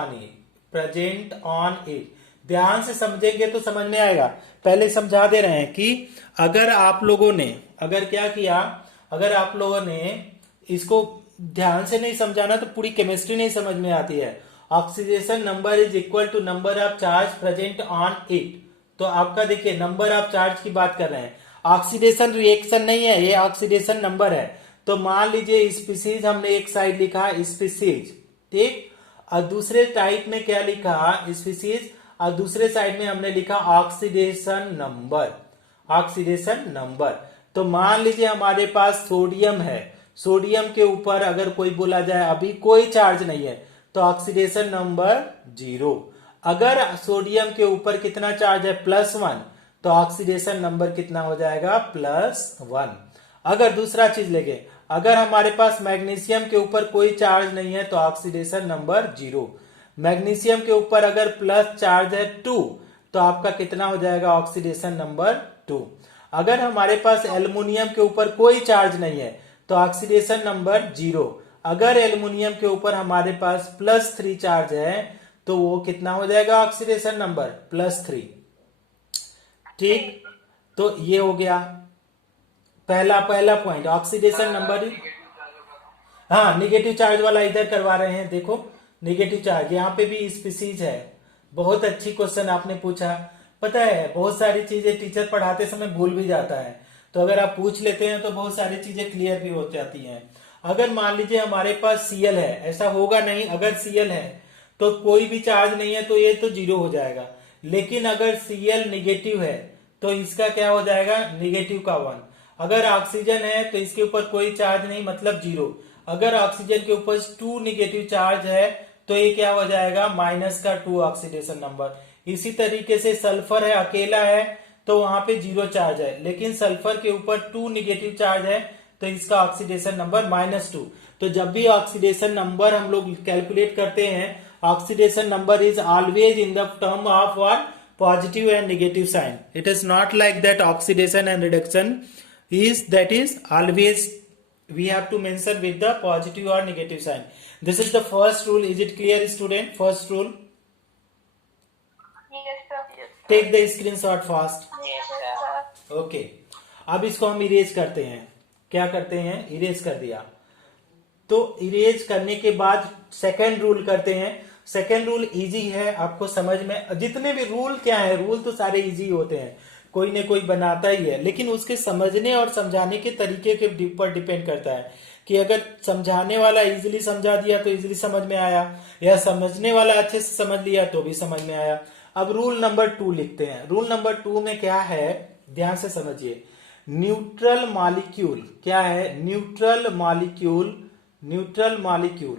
on it. ध्यान से समझेंगे तो समझ में आएगा। पहले समझा दे रहे हैं कि अगर आप लोगों ने, अगर क्या किया, अगर आप लोगों ने इसको ध्यान से नहीं समझाना तो पूरी केमिस्ट्री नहीं समझ में आती है। Oxidation number is equal to number of charge present on it. तो आपका देखिए, नंबर ऑफ चार्ज की बात कर रहे हैं, ऑक्सीडेशन रिएक्शन नहीं है, ये ऑक्सीडेशन नंबर है। तो मान लीजिए स्पीसीज हमने एक साइड लिखा स्पीसीज, ठीक, और दूसरे टाइप में क्या लिखा, स्पीसीज, और दूसरे साइड में हमने लिखा ऑक्सीडेशन नंबर, ऑक्सीडेशन नंबर। तो मान लीजिए हमारे पास सोडियम है, सोडियम के ऊपर अगर कोई बोला जाए अभी कोई चार्ज नहीं है तो ऑक्सीडेशन नंबर 0। अगर सोडियम के ऊपर कितना चार्ज है, +1, तो ऑक्सीडेशन नंबर कितना हो जाएगा, +1। अगर दूसरा चीज लेंगे, अगर हमारे पास मैग्नीशियम के ऊपर कोई चार्ज नहीं है तो ऑक्सीडेशन नंबर 0। मैग्नीशियम के ऊपर अगर प्लस चार्ज है 2 तो आपका कितना हो जाएगा, ऑक्सीडेशन नंबर 2। अगर हमारे पास एल्युमिनियम के ऊपर कोई चार्ज नहीं है तो ऑक्सीडेशन नंबर 0। अगर एल्युमिनियम के ऊपर हमारे पास +3 चार्ज है तो वो कितना हो जाएगा, ऑक्सीडेशन नंबर +3। ठीक, तो ये हो गया पहला पॉइंट, ऑक्सीडेशन नंबर। हाँ, निगेटिव चार्ज वाला इधर करवा रहे हैं, देखो निगेटिव चार्ज, यहाँ पे भी स्पीसीज है। बहुत अच्छी क्वेश्चन आपने पूछा। पता है बहुत सारी चीजें टीचर पढ़ाते समय भूल भी जाता है, तो अगर आप पूछ लेते हैं तो बहुत सारी चीजें क्लियर भी हो जाती हैं। अगर मान लीजिए हमारे पास Cl है, ऐसा होगा नहीं, अगर Cl है तो कोई भी चार्ज नहीं है तो ये तो 0 हो जाएगा। लेकिन अगर Cl निगेटिव है तो इसका क्या हो जाएगा, निगेटिव का 1। अगर ऑक्सीजन है तो इसके ऊपर कोई चार्ज नहीं, मतलब 0। अगर ऑक्सीजन के ऊपर 2 निगेटिव चार्ज है तो ये क्या हो जाएगा, -2 ऑक्सीडेशन नंबर। इसी तरीके से सल्फर है, अकेला है तो वहां पे 0 चार्ज है, लेकिन सल्फर के ऊपर 2 निगेटिव चार्ज है तो इसका ऑक्सीडेशन नंबर -2। तो जब भी ऑक्सीडेशन नंबर हम लोग कैलकुलेट करते हैं, oxidation number is always in the term of what, positive and negative sign. It is not like that oxidation and reduction is, that is always we have to mention with the positive or negative sign. This is the first rule. Is it clear, student? First rule. Yes, sir. Take the screenshot fast. Yes, sir. Okay. अब इसको हम erase करते हैं। क्या करते हैं, erase कर दिया। तो इरेज करने के बाद सेकंड रूल करते हैं। सेकेंड रूल इजी है, आपको समझ में, जितने भी रूल क्या है, रूल तो सारे इजी होते हैं, कोई न कोई बनाता ही है, लेकिन उसके समझने और समझाने के तरीके के ऊपर डिपेंड करता है कि अगर समझाने वाला इजीली समझा दिया तो इजीली समझ में आया, या समझने वाला अच्छे से समझ लिया तो भी समझ में आया। अब रूल नंबर 2 लिखते हैं। रूल नंबर 2 में क्या है, ध्यान से समझिए। न्यूट्रल मॉलिक्यूल क्या है, न्यूट्रल मॉलिक्यूल, न्यूट्रल मॉलिक्यूल,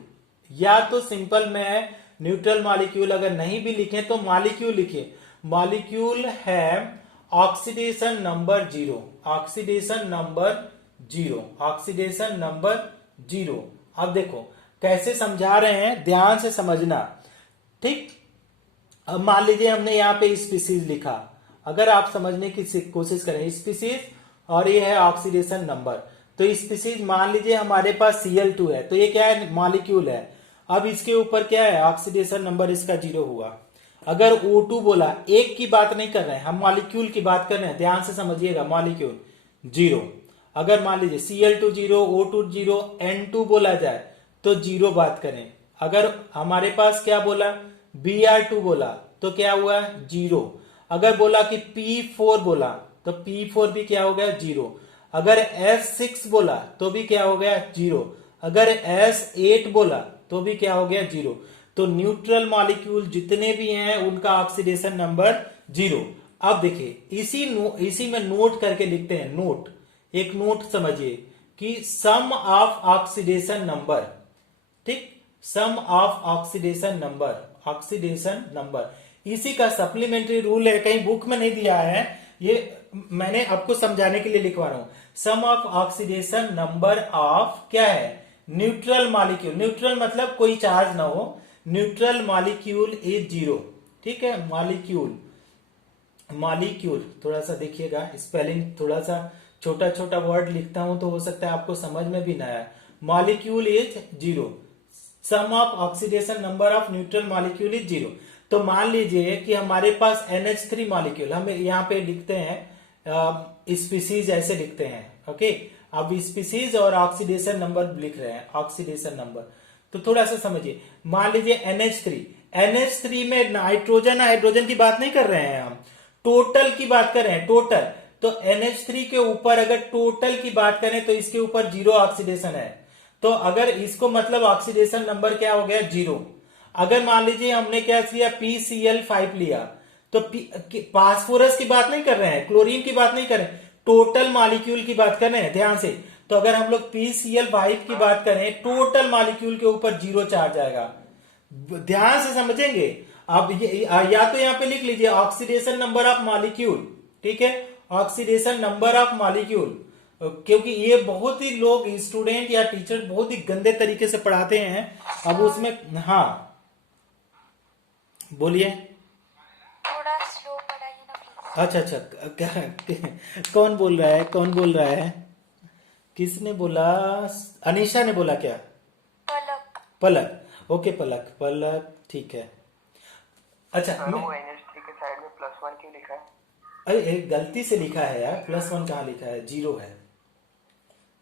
या तो सिंपल में न्यूट्रल मॉलिक्यूल अगर नहीं भी लिखे तो मॉलिक्यूल लिखिए। मॉलिक्यूल है oxidation number 0, oxidation number 0, oxidation number 0। अब देखो कैसे समझा रहे हैं, ध्यान से समझना, ठीक। अब मान लीजिए हमने यहाँ पे स्पीसीज लिखा, अगर आप समझने की कोशिश करें, स्पीसीज और ये है ऑक्सीडेशन नंबर, तो स्पीसीज मान लीजिए हमारे पास Cl2 है, तो ये क्या है, मॉलिक्यूल है। अब इसके ऊपर क्या है, ऑक्सीडेशन नंबर इसका 0 हुआ। अगर O2 बोला, एक की बात नहीं कर रहे हैं हम, मॉलिक्यूल की बात कर रहे हैं, ध्यान से समझिएगा, मॉलिक्यूल 0। अगर मान लीजिए Cl2 0, O2 0, N2 बोला जाए तो 0 बात करें। अगर हमारे पास क्या बोला, Br2 बोला तो क्या हुआ, 0। अगर बोला कि P4 बोला तो P4 भी क्या हो गया, 0। अगर S6 बोला तो भी क्या हो गया, 0। अगर S8 बोला तो भी क्या हो गया, 0। तो न्यूट्रल मॉलिक्यूल जितने भी हैं उनका ऑक्सीडेशन नंबर 0। अब देखिए इसी में नोट करके लिखते हैं, नोट, एक नोट समझिए कि सम ऑफ ऑक्सीडेशन नंबर, ठीक, sum of oxidation number, oxidation number, इसी का सप्लीमेंट्री रूल है, कहीं बुक में नहीं दिया है, ये मैंने आपको समझाने के लिए लिखवा रहा हूं। सम ऑफ ऑक्सीडेशन नंबर ऑफ क्या है, न्यूट्रल मॉलिक्यूल, न्यूट्रल मतलब कोई चार्ज ना हो, न्यूट्रल मॉलिक्यूल इज 0, ठीक है। मॉलिक्यूल, मॉलिक्यूल थोड़ा सा देखिएगा, स्पेलिंग थोड़ा सा छोटा छोटा वर्ड लिखता हूं तो हो सकता है आपको समझ में भी ना आए। Molecule is 0, sum of oxidation number of neutral molecule is 0। तो मान लीजिए कि हमारे पास NH3 मॉलिक्यूल, हम यहाँ पे लिखते हैं स्पीसीज, ऐसे लिखते हैं, ओके। अब स्पीसीज और ऑक्सीडेशन नंबर लिख रहे हैं, ऑक्सीडेशन नंबर, तो थोड़ा सा समझिए। मान लीजिए NH3 में नाइट्रोजन हाइड्रोजन की बात नहीं कर रहे हैं हम, टोटल की बात कर रहे हैं, टोटल। तो NH3 के ऊपर अगर टोटल की बात करें तो इसके ऊपर 0 ऑक्सीडेशन है, तो अगर इसको मतलब ऑक्सीडेशन नंबर क्या हो गया, 0। अगर मान लीजिए हमने क्या किया, PCl5 लिया, तो फास्फोरस की बात नहीं कर रहे हैं, क्लोरीन की बात नहीं कर रहे हैं, टोटल मॉलिक्यूल की बात कर रहे हैं, ध्यान से। तो अगर हम लोग PCl5 की बात करें, टोटल मॉलिक्यूल के ऊपर 0 चार्ज आएगा, ध्यान से समझेंगे। अब या तो यहाँ पे लिख लीजिए ऑक्सीडेशन नंबर ऑफ मॉलिक्यूल, ठीक है, ऑक्सीडेशन नंबर ऑफ मॉलिक्यूल, क्योंकि ये बहुत ही लोग, स्टूडेंट या टीचर बहुत ही गंदे तरीके से पढ़ाते हैं। अब उसमें, हाँ बोलिए, थोड़ा स्लो पढ़ाइए ना प्लीज। अच्छा, कौन बोल रहा है, कौन बोल रहा है, किसने बोला, अनीशा ने बोला क्या, पलक। पलक, ओके, पलक, पलक, ठीक है। अच्छा, सर वो NH3 के साइड में +1 क्यों लिखा है? अरे गलती से लिखा है यार, +1 कहाँ लिखा है, 0 है,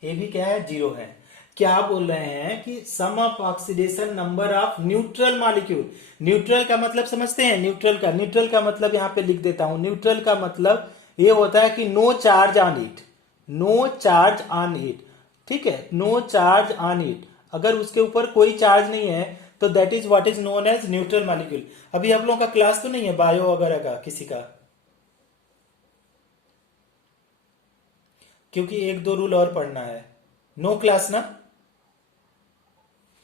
ये भी क्या है, 0 है। क्या बोल रहे हैं कि sum of oxidation number of neutral molecule, neutral का मतलब समझते हैं, न्यूट्रल का मतलब यहां पे लिख देता हूं। न्यूट्रल का मतलब ये होता है कि no charge on it, no charge on it, ठीक है, नो चार्ज ऑन इट, अगर उसके ऊपर कोई चार्ज नहीं है तो that is what is known as neutral molecule. अभी आप लोगों का क्लास तो नहीं है बायो वगैरह का किसी का, क्योंकि 1-2 रूल और पढ़ना है। नो क्लास ना,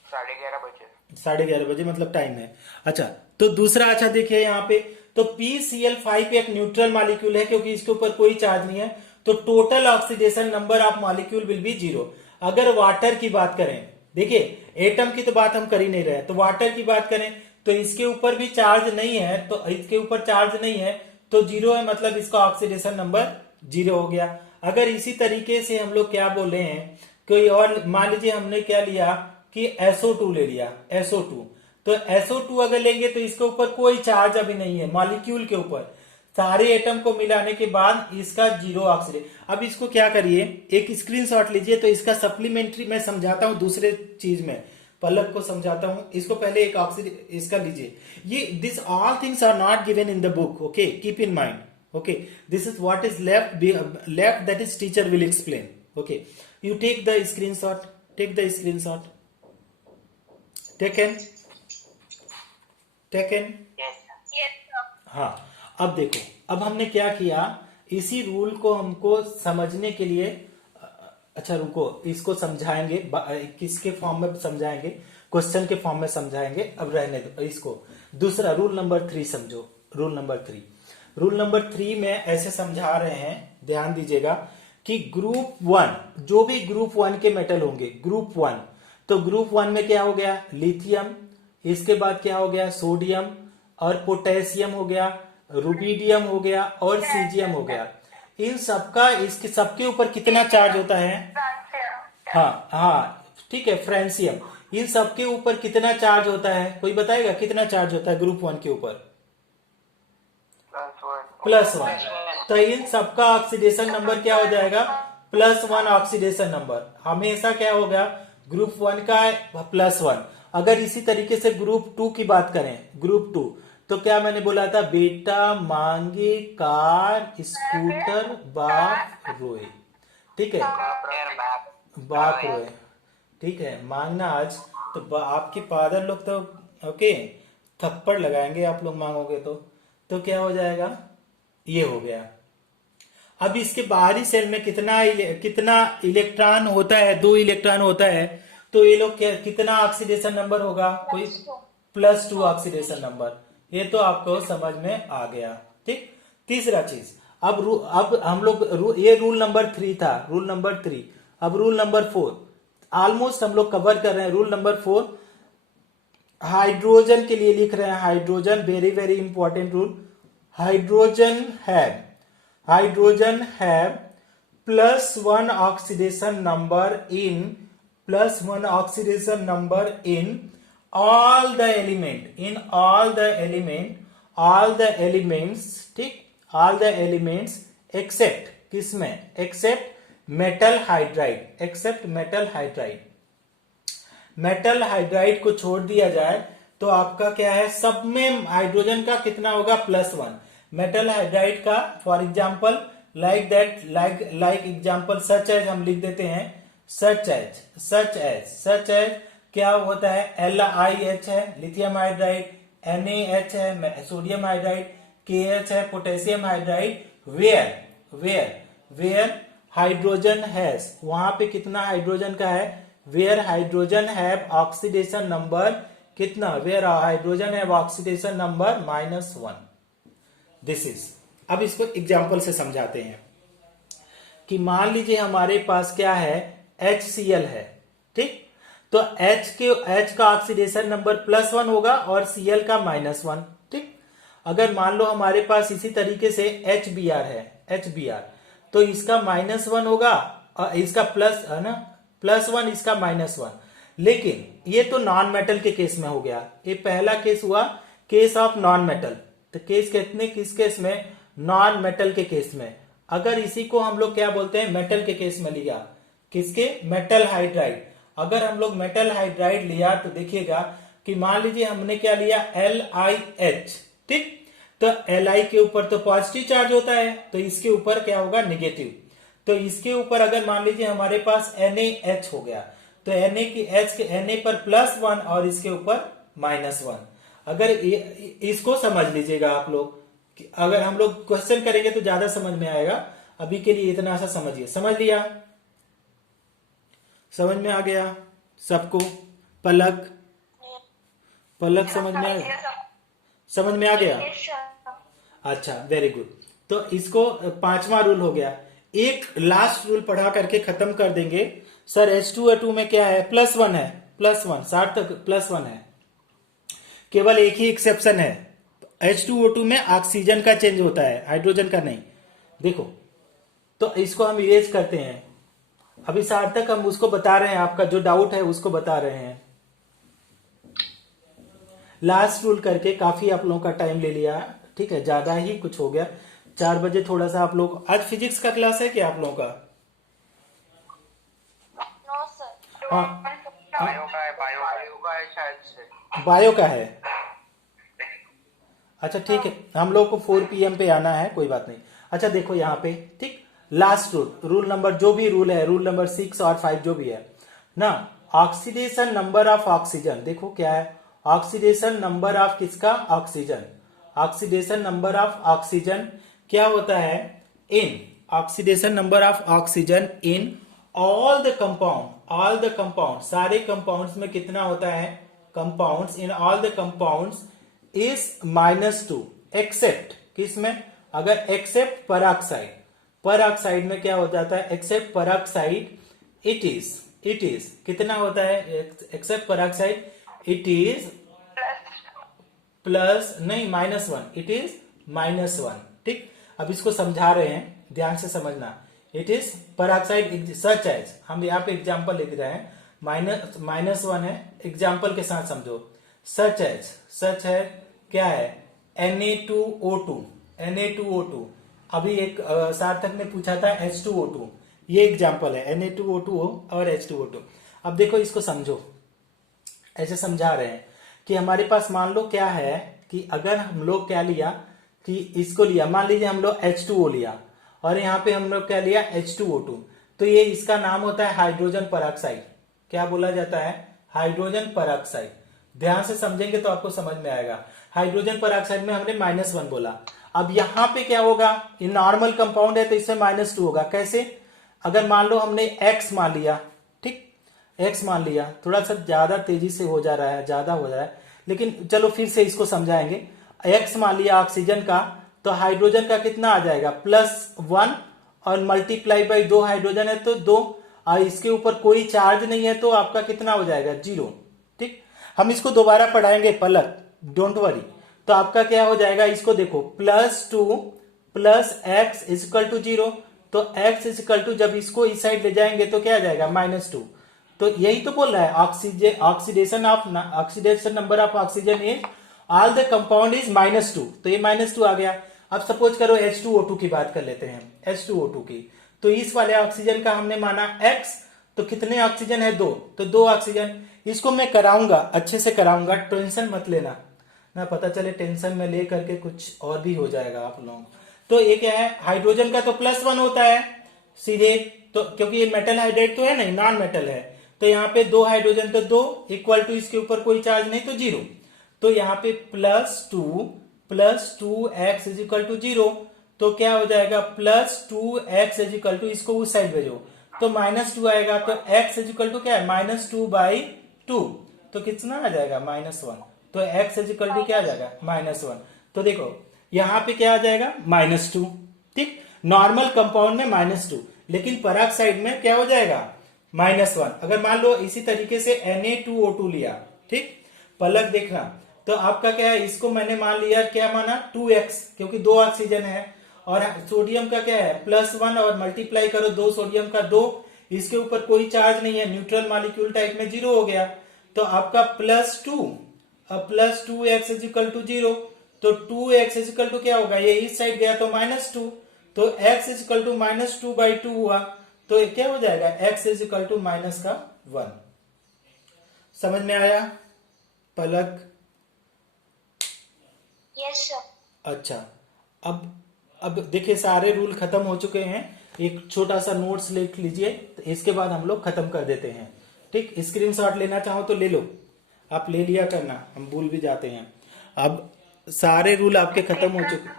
11:30 बजे। 11:30 बजे मतलब टाइम है। अच्छा, तो दूसरा, अच्छा देखिए यहाँ पे, तो PCl5 एक न्यूट्रल मॉलिक्यूल है क्योंकि इसके ऊपर कोई चार्ज नहीं है, तो total oxidation number of molecule will be 0। अगर वाटर की बात करें, देखिए एटम की तो बात हम कर ही नहीं रहे, तो वाटर की बात करें तो इसके ऊपर भी चार्ज नहीं है, तो इसके ऊपर चार्ज नहीं है तो 0 है, मतलब इसका ऑक्सीडेशन नंबर 0 हो गया। अगर इसी तरीके से हम लोग क्या बोले हैं, कोई और, मान लीजिए हमने क्या लिया कि SO2 ले लिया, SO2, तो SO2 अगर लेंगे तो इसके ऊपर कोई चार्ज अभी नहीं है, मॉलिक्यूल के ऊपर सारे एटम को मिलाने के बाद इसका 0 ऑक्सीडेशन। अब इसको क्या करिए, एक स्क्रीनशॉट लीजिए, तो इसका सप्लीमेंट्री मैं समझाता हूं दूसरे चीज में, पलक को समझाता हूं। इसको पहले एक ऑक्सीजन इसका लीजिए। ये this all things are not given in the book, okay, keep in mind, okay, this is what is left that is teacher will explain, okay. You take the screenshot, take the screenshot, taken, taken. हाँ, अब देखो, अब हमने क्या किया, इसी rule को हमको समझने के लिए, अच्छा रुको, इसको समझाएंगे, किसके फॉर्म में समझाएंगे, क्वेश्चन के फॉर्म में समझाएंगे, अब रहने दो इसको। दूसरा रूल नंबर 3 समझो, रूल नंबर 3। रूल नंबर 3 में ऐसे समझा रहे हैं, ध्यान दीजिएगा कि ग्रुप 1, जो भी ग्रुप 1 के मेटल होंगे, ग्रुप 1, तो ग्रुप 1 में क्या हो गया, लिथियम, इसके बाद क्या हो गया, सोडियम, और पोटेशियम हो गया, रुबिडियम हो गया, और सीजियम हो गया। इन सबका, इसके सबके ऊपर कितना चार्ज होता है, हाँ हाँ ठीक है, फ्रेंसियम, इन सबके ऊपर कितना चार्ज होता है, कोई बताएगा कितना चार्ज होता है ग्रुप 1 के ऊपर, +1। तो इन सबका ऑक्सीडेशन नंबर क्या हो जाएगा, +1 ऑक्सीडेशन नंबर, हमेशा क्या होगा, ग्रुप 1 का +1। अगर इसी तरीके से ग्रुप 2 की बात करें, ग्रुप 2, तो क्या मैंने बोला था, बेटा मांगे कार स्कूटर बाप रोए, ठीक है, बाप रोए, ठीक है, मांगना आज, तो आपके फादर लोग तो ओके थप्पड़ लगाएंगे आप लोग मांगोगे तो क्या हो जाएगा, ये हो गया। अब इसके बाहरी सेल में कितना इलेक्ट्रॉन होता है, 2 इलेक्ट्रॉन होता है, तो ये लोग कितना ऑक्सीडेशन नंबर होगा, कोई +2 ऑक्सीडेशन नंबर, ये तो आपको समझ में आ गया, ठीक। तीसरा चीज, अब हम लोग ये रूल नंबर 3 था, रूल नंबर 3। अब रूल नंबर 4 ऑलमोस्ट हम लोग कवर कर रहे हैं। रूल नंबर 4 हाइड्रोजन के लिए लिख रहे हैं, hydrogen, very very important rule. Hydrogen have +1 oxidation number in all the elements, ठीक, all the elements except किसमें, except metal hydride, metal hydride को छोड़ दिया जाए तो आपका क्या है, सब में हाइड्रोजन का कितना होगा, +1। मेटल हाइड्राइड का for example like example such as हम लिख देते हैं, सच एज क्या होता है, LiH है लिथियम हाइड्राइड, NaH है सोडियम हाइड्राइड, KH है potassium hydride, where hydrogen has, वहां पे कितना हाइड्रोजन का है, where hydrogen have oxidation number कितना, where hydrogen have oxidation number -1। This is, अब इसको एग्जाम्पल से समझाते हैं कि मान लीजिए हमारे पास क्या है, HCl है, ठीक, तो H का ऑक्सीडेशन नंबर +1 होगा और Cl का -1, ठीक। अगर मान लो हमारे पास इसी तरीके से HBr है, तो इसका -1 होगा और इसका प्लस है ना, +1 इसका -1। लेकिन ये तो नॉन मेटल के केस में हो गया, ये पहला केस हुआ, केस ऑफ नॉन मेटल। तो केस कितने, किस केस में, नॉन मेटल के केस में। अगर इसी को हम लोग क्या बोलते हैं, मेटल के केस में लिया, किसके, मेटल हाइड्राइड। अगर हम लोग मेटल हाइड्राइड लिया तो देखिएगा कि मान लीजिए हमने क्या लिया, LiH, ठीक, तो Li के ऊपर तो पॉजिटिव चार्ज होता है, तो इसके ऊपर क्या होगा, नेगेटिव। तो इसके ऊपर अगर मान लीजिए हमारे पास NaH हो गया, तो Na पर +1 और इसके ऊपर -1। अगर इसको समझ लीजिएगा आप लोग, अगर हम लोग क्वेश्चन करेंगे तो ज्यादा समझ में आएगा, अभी के लिए इतना सा समझिए। समझ लिया, समझ में आ गया सबको, पलक समझ में आ गया, समझ में आ गया, अच्छा वेरी गुड। तो इसको 5वां रूल हो गया। एक लास्ट रूल पढ़ा करके खत्म कर देंगे। सर H2O2 में क्या है, +1 है, +1 सार्थक +1 है, केवल एक ही एक्सेप्शन है, H2O2 में ऑक्सीजन का चेंज होता है, हाइड्रोजन का नहीं। देखो तो इसको हम इरेज करते हैं। अभी सार्थक हम उसको बता रहे हैं, आपका जो डाउट है उसको बता रहे हैं। लास्ट रूल करके काफी आप लोगों का टाइम ले लिया, ठीक है, ज्यादा ही कुछ हो गया। 4 बजे थोड़ा सा आप लोग, आज फिजिक्स का क्लास है क्या आप लोगों का? नो सर, हाँ बायो का है, बायो है शायद से। बायो का है। अच्छा ठीक है, हम लोग को 4 PM पे आना है, कोई बात नहीं। अच्छा देखो यहाँ पे, ठीक, लास्ट रूल नंबर, जो भी रूल है, रूल नंबर 6 और 5 जो भी है ना, ऑक्सीडेशन नंबर ऑफ ऑक्सीजन, देखो क्या है, ऑक्सीडेशन नंबर ऑफ किसका, oxygen, oxidation number of oxygen क्या होता है, in oxidation number of oxygen in all the compound, सारे कंपाउंड्स में कितना होता है, compounds in all the compounds is -2 except किसमें, अगर एक्सेप्ट पराक्साइड में क्या हो जाता है, एक्सेप्ट पराक्साइड इट इज कितना होता है, except peroxide it is plus नहीं -1, इट इज -1, ठीक। अब इसको समझा रहे हैं, ध्यान से समझना, it is peroxide such as, हम यहाँ पे एग्जाम्पल लिख रहे हैं, -1 है, एग्जाम्पल के साथ समझो, सच है क्या है, Na2O2, अभी एक सार्थक ने पूछा था H2O2, ये एग्जाम्पल है, Na2O2 और H2O2। अब देखो इसको समझो, ऐसे समझा रहे हैं कि हमारे पास मान लो क्या है कि अगर हम लोग क्या लिया कि इसको लिया, मान लीजिए हम लोग H2O लिया और यहाँ पे हम लोग क्या लिया H2O2, तो ये इसका नाम होता है हाइड्रोजन पराक्साइड, क्या बोला जाता है, हाइड्रोजन पराक्साइड। ध्यान से समझेंगे तो आपको समझ में आएगा। हाइड्रोजन पराक्साइड में हमने -1 बोला। अब यहाँ पे क्या होगा, ये नॉर्मल कंपाउंड है तो इसमें -2 होगा, कैसे, अगर मान लो हमने X मान लिया, ठीक, X मान लिया, थोड़ा सा ज्यादा तेजी से हो जा रहा है, ज्यादा हो जा रहा है, लेकिन चलो फिर से इसको समझाएंगे। X मान लिया ऑक्सीजन का, तो हाइड्रोजन का कितना आ जाएगा, +1 और मल्टीप्लाई बाई 2 हाइड्रोजन है तो 2, और इसके ऊपर कोई चार्ज नहीं है तो आपका कितना हो जाएगा, 0, ठीक। हम इसको दोबारा पढ़ाएंगे पलक, डोंट वरी। तो आपका क्या हो जाएगा, इसको देखो, +2 + x = 0, तो x = जब इसको इस साइड ले जाएंगे तो क्या आ जाएगा, -2। तो यही तो बोल रहा है, oxidation number of oxygen is all the compound is -2, तो ये -2 आ गया। अब सपोज करो H2O2 की बात कर लेते हैं, H2O2 की, तो इस वाले ऑक्सीजन का हमने माना X, तो कितने ऑक्सीजन है, 2, तो 2 ऑक्सीजन। इसको मैं कराऊंगा, अच्छे से कराऊंगा, टेंशन मत लेना ना, पता चले टेंशन में ले करके कुछ और भी हो जाएगा आप लोग। तो ये क्या है, हाइड्रोजन का तो +1 होता है सीधे, तो क्योंकि ये मेटल हाइड्राइड तो है नहीं, नॉन मेटल है, तो यहाँ पे 2 हाइड्रोजन तो 2 इक्वल टू इसके ऊपर कोई चार्ज नहीं तो 0, तो यहाँ पे +2 + 2x = 0, तो क्या हो जाएगा, +2x = इसको उस साइड भेजो तो -2 आएगा, तो x = क्या है, -2/2, तो कितना आ जाएगा, -1, तो x = क्या आ जाएगा, -1। तो देखो यहाँ पे क्या आ जाएगा, -2, ठीक, नॉर्मल कंपाउंड में -2, लेकिन पराक्साइड में क्या हो जाएगा, -1। अगर मान लो इसी तरीके से Na2O2 लिया, ठीक, पलक देखना, तो आपका क्या है, इसको मैंने मान लिया, क्या माना, 2x, क्योंकि 2 ऑक्सीजन है, और सोडियम का क्या है, +1 और मल्टीप्लाई करो 2 सोडियम का 2, इसके ऊपर कोई चार्ज नहीं है, न्यूट्रल मॉलिक्यूल टाइप में 0 हो गया, तो आपका +2 अब +2x = 0, तो 2x = क्या होगा, ये इस साइड गया तो -2, तो x = -2/2 हुआ, तो ये क्या हो जाएगा, x = -1। समझ में आया पलक? Yes, sir. अच्छा, अब देखिए सारे रूल खत्म हो चुके हैं, एक छोटा सा नोट्स लिख लीजिए, तो इसके बाद हम लोग खत्म कर देते हैं, ठीक। स्क्रीनशॉट लेना चाहो तो ले लो, आप ले लिया करना, हम भूल भी जाते हैं। अब सारे रूल आपके खत्म हो चुके,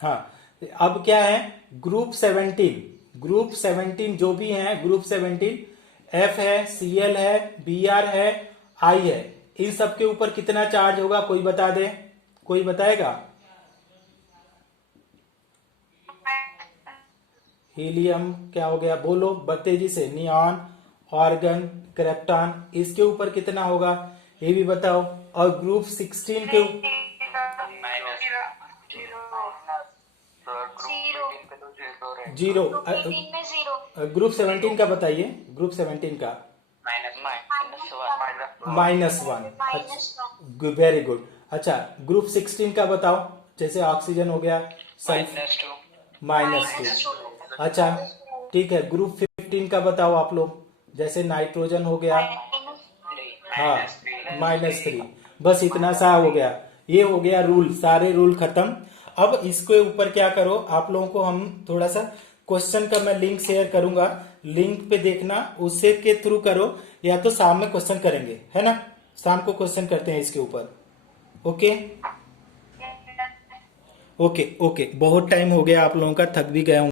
हाँ। अब क्या है, ग्रुप 17 जो भी है, ग्रुप 17 F है, Cl है, Br है, I है, इन सब के ऊपर कितना चार्ज होगा, कोई बता दे, कोई बताएगा? हीलियम क्या हो गया, बोलो तेजी से, नियॉन, ऑर्गन, क्रिप्टॉन, इसके ऊपर कितना होगा ये भी बताओ। और ग्रुप 16 के जीरो, ग्रुप 17 का बताइए, ग्रुप 17 का -1, वेरी गुड। अच्छा ग्रुप 16 का बताओ, जैसे ऑक्सीजन हो गया, -2। अच्छा ठीक है, ग्रुप 15 का बताओ आप लोग, जैसे नाइट्रोजन हो गया, हाँ -3। बस इतना सा हो गया, ये हो गया रूल, सारे रूल खत्म। अब इसके ऊपर क्या करो, आप लोगों को हम थोड़ा सा क्वेश्चन का मैं लिंक शेयर करूंगा, लिंक पे देखना, उससे के थ्रू करो, या तो शाम में क्वेश्चन करेंगे, है ना, शाम को क्वेश्चन करते हैं इसके ऊपर। ओके ओके ओके, बहुत टाइम हो गया, आप लोगों का थक भी गया हूं।